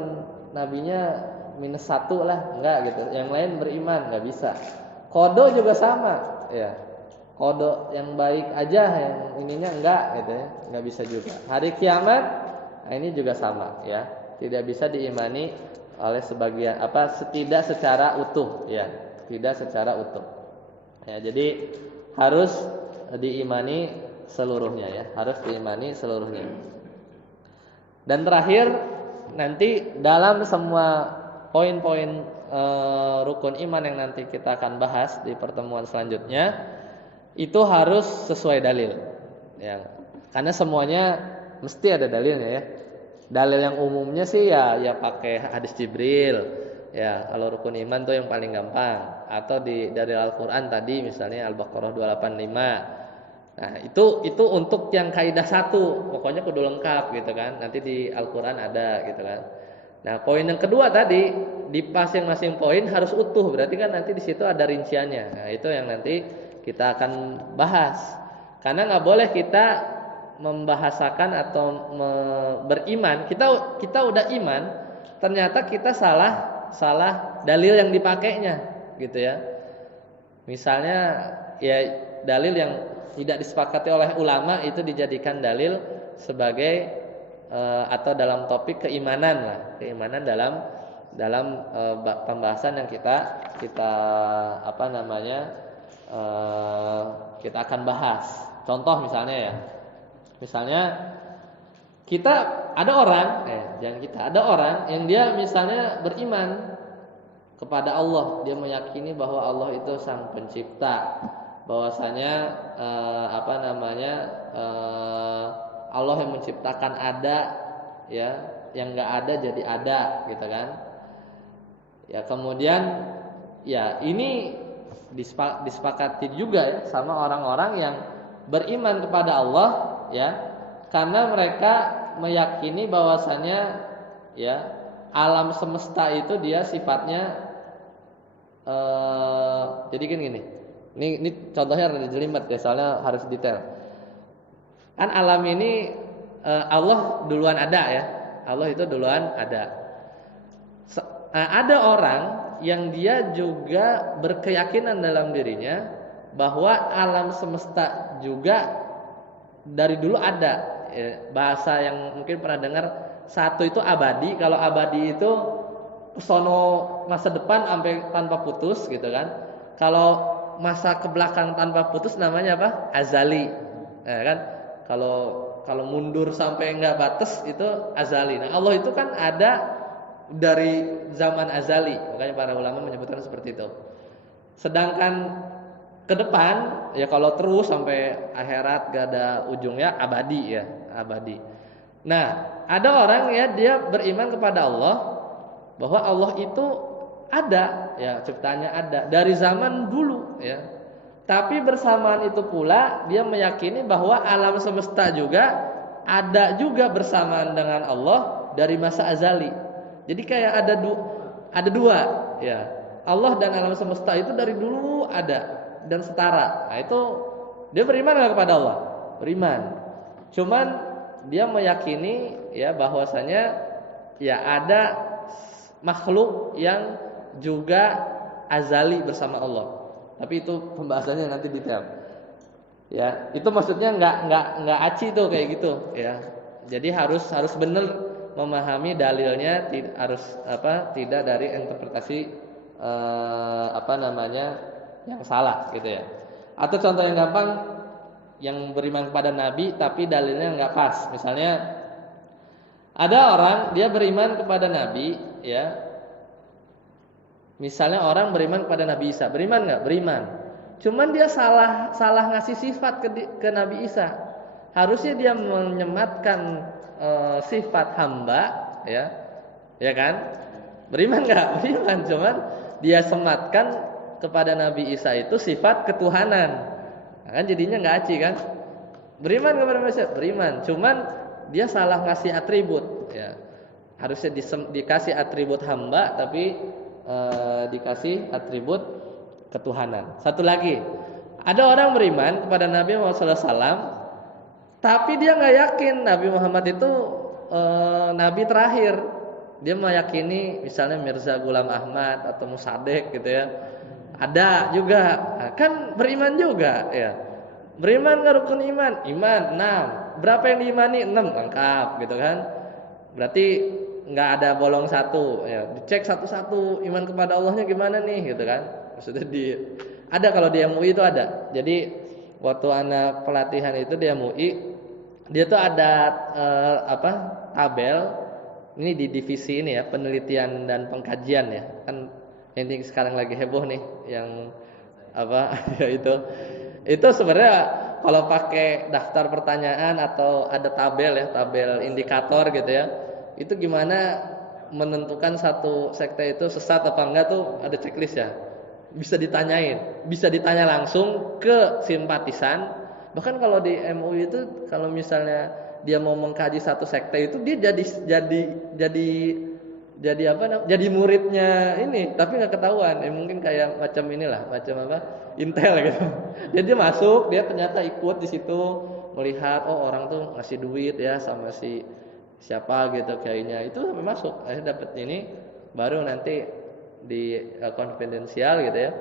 nabinya -1 lah, nggak gitu. Yang lain beriman, nggak bisa. Kodo juga sama, ya. Kodo yang baik aja, yang ininya enggak gitu ya, enggak bisa juga. Hari kiamat, nah ini juga sama, ya, tidak bisa diimani oleh sebagian tidak secara utuh, ya, tidak secara utuh. Ya, jadi harus diimani seluruhnya, ya, harus diimani seluruhnya. Dan terakhir nanti dalam semua poin-poin rukun iman yang nanti kita akan bahas di pertemuan selanjutnya, itu harus sesuai dalil, ya, karena semuanya mesti ada dalilnya, ya. Dalil yang umumnya sih ya pakai hadis Jibril, ya, kalau rukun iman tuh yang paling gampang, atau dari Al-Qur'an tadi misalnya Al-Baqarah 285. Nah, itu untuk yang kaidah 1, pokoknya kudu lengkap gitu kan. Nanti di Al-Qur'an ada gitu kan. Nah, poin yang kedua tadi di masing-masing poin harus utuh, berarti kan nanti di situ ada rinciannya. Nah, itu yang nanti kita akan bahas. Karena nggak boleh kita membahasakan atau beriman. Kita udah iman, ternyata kita salah dalil yang dipakainya, gitu ya. Misalnya ya dalil yang tidak disepakati oleh ulama itu dijadikan dalil sebagai atau dalam topik keimanan lah, keimanan dalam pembahasan yang kita kita akan bahas. Contoh misalnya kita ada orang yang dia misalnya beriman kepada Allah, dia meyakini bahwa Allah itu sang pencipta, bahwasanya Allah yang menciptakan ada, ya, yang nggak ada jadi ada, gitu kan. Ya, kemudian ya ini disepakati juga ya sama orang-orang yang beriman kepada Allah, ya, karena mereka meyakini bahwasanya ya alam semesta itu dia sifatnya jadi kan gini. Ini contohnya ada jelimet ya, soalnya harus detail. Kan alam ini Allah duluan ada, ya. Allah itu duluan ada. Ada orang yang dia juga berkeyakinan dalam dirinya bahwa alam semesta juga dari dulu ada, ya. Bahasa yang mungkin pernah dengar, satu itu abadi. Kalau abadi itu kesono masa depan sampai tanpa putus, gitu kan. Kalau masa kebelakang tanpa putus namanya apa? Azali, ya kan. Kalau mundur sampai enggak batas itu azali. Nah, Allah itu kan ada dari zaman azali, makanya para ulama menyebutkan seperti itu. Sedangkan ke depan ya, kalau terus sampai akhirat gak ada ujungnya, abadi ya, abadi. Nah, ada orang ya, dia beriman kepada Allah bahwa Allah itu ada ya, ciptaannya ada dari zaman dulu ya. Tapi bersamaan itu pula dia meyakini bahwa alam semesta juga ada juga bersamaan dengan Allah dari masa azali. Jadi kayak ada dua ya. Allah dan alam semesta itu dari dulu ada dan setara. Nah, itu dia beriman nggak kepada Allah? Beriman. Cuman dia meyakini ya bahwasanya ya ada makhluk yang juga azali bersama Allah. Tapi itu pembahasannya nanti detail. Ya, itu maksudnya nggak aci tuh kayak gitu ya. Jadi harus benar memahami dalilnya, tidak dari interpretasi yang salah gitu ya. Atau contoh yang gampang, yang beriman kepada Nabi tapi dalilnya nggak pas. Misalnya ada orang dia beriman kepada Nabi ya. Misalnya orang beriman kepada Nabi Isa, beriman nggak? Beriman. Cuman dia salah ngasih sifat ke Nabi Isa. Harusnya dia menyematkan sifat hamba, ya kan? Beriman nggak? Beriman. Cuman dia sematkan kepada Nabi Isa itu sifat ketuhanan. Nah, kan jadinya nggak aci kan? Beriman kepada Nabi Isa? Beriman. Cuman dia salah ngasih atribut. Ya. Harusnya dikasih atribut hamba, tapi dikasih atribut ketuhanan. Satu lagi, ada orang beriman kepada Nabi Muhammad SAW, tapi dia nggak yakin Nabi Muhammad itu Nabi terakhir. Dia meyakini misalnya Mirza Ghulam Ahmad atau Musaddiq gitu ya. Ada juga, nah, kan beriman juga ya. Beriman ke rukun iman, 6. Berapa yang diimani? 6, lengkap gitu kan. Berarti nggak ada bolong satu ya, dicek satu-satu iman kepada Allahnya gimana nih gitu kan. Maksudnya ada kalau di MUI itu ada. Jadi waktu anak pelatihan itu di MUI, dia tuh ada tabel ini di divisi ini ya, penelitian dan pengkajian ya. Kan ini sekarang lagi heboh nih yang ya itu sebenarnya kalau pakai daftar pertanyaan atau ada tabel indikator gitu ya. Itu gimana menentukan satu sekte itu sesat apa enggak tuh ada checklist ya. Bisa ditanyain, bisa ditanya langsung ke simpatisan. Bahkan kalau di MUI itu kalau misalnya dia mau mengkaji satu sekte itu dia jadi muridnya ini, tapi nggak ketahuan. Mungkin kayak macam Intel gitu. Jadi dia masuk, dia ternyata ikut di situ melihat orang tuh ngasih duit ya sama si siapa gitu kayaknya, itu sampai masuk akhirnya dapat ini, baru nanti di konfidensial gitu ya,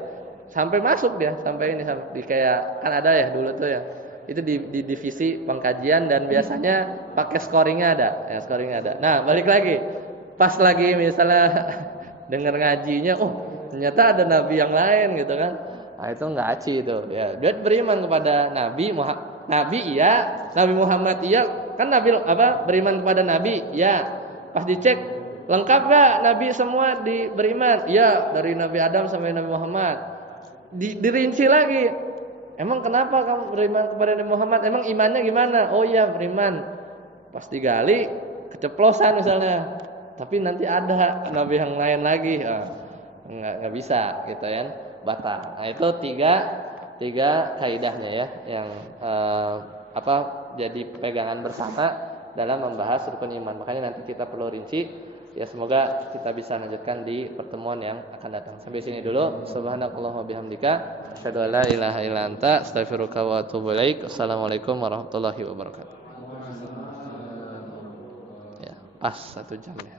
sampai masuk dia sampai di kayak kan ada ya dulu tuh ya, itu di divisi pengkajian dan biasanya pakai scoringnya ada. Nah balik lagi pas lagi misalnya dengar ngajinya, ternyata ada nabi yang lain gitu kan, nah itu nggak aci itu ya. Dia beriman kepada Nabi iya, Nabi Muhammad iya. Kan Nabi beriman kepada Nabi, ya. Pas dicek lengkap gak Nabi semua beriman? Ya, dari Nabi Adam sampai Nabi Muhammad. Dirinci lagi. Emang kenapa kamu beriman kepada Nabi Muhammad? Emang imannya gimana? Oh iya beriman. Pas digali keceplosan misalnya. Tapi nanti ada Nabi yang lain lagi. Nggak bisa gitu ya, batal. Nah itu tiga kaidahnya ya, yang jadi pegangan bersama dalam membahas rukun iman. Makanya nanti kita perlu rinci ya, semoga kita bisa lanjutkan di pertemuan yang akan datang. Sampai sini dulu. Subhanakallahumma bihamdika asyhadu an la ilaha illa anta astaghfiruka wa atubu ilaik. Assalamualaikum warahmatullahi wabarakatuh. Ya, pas 1 jam ya.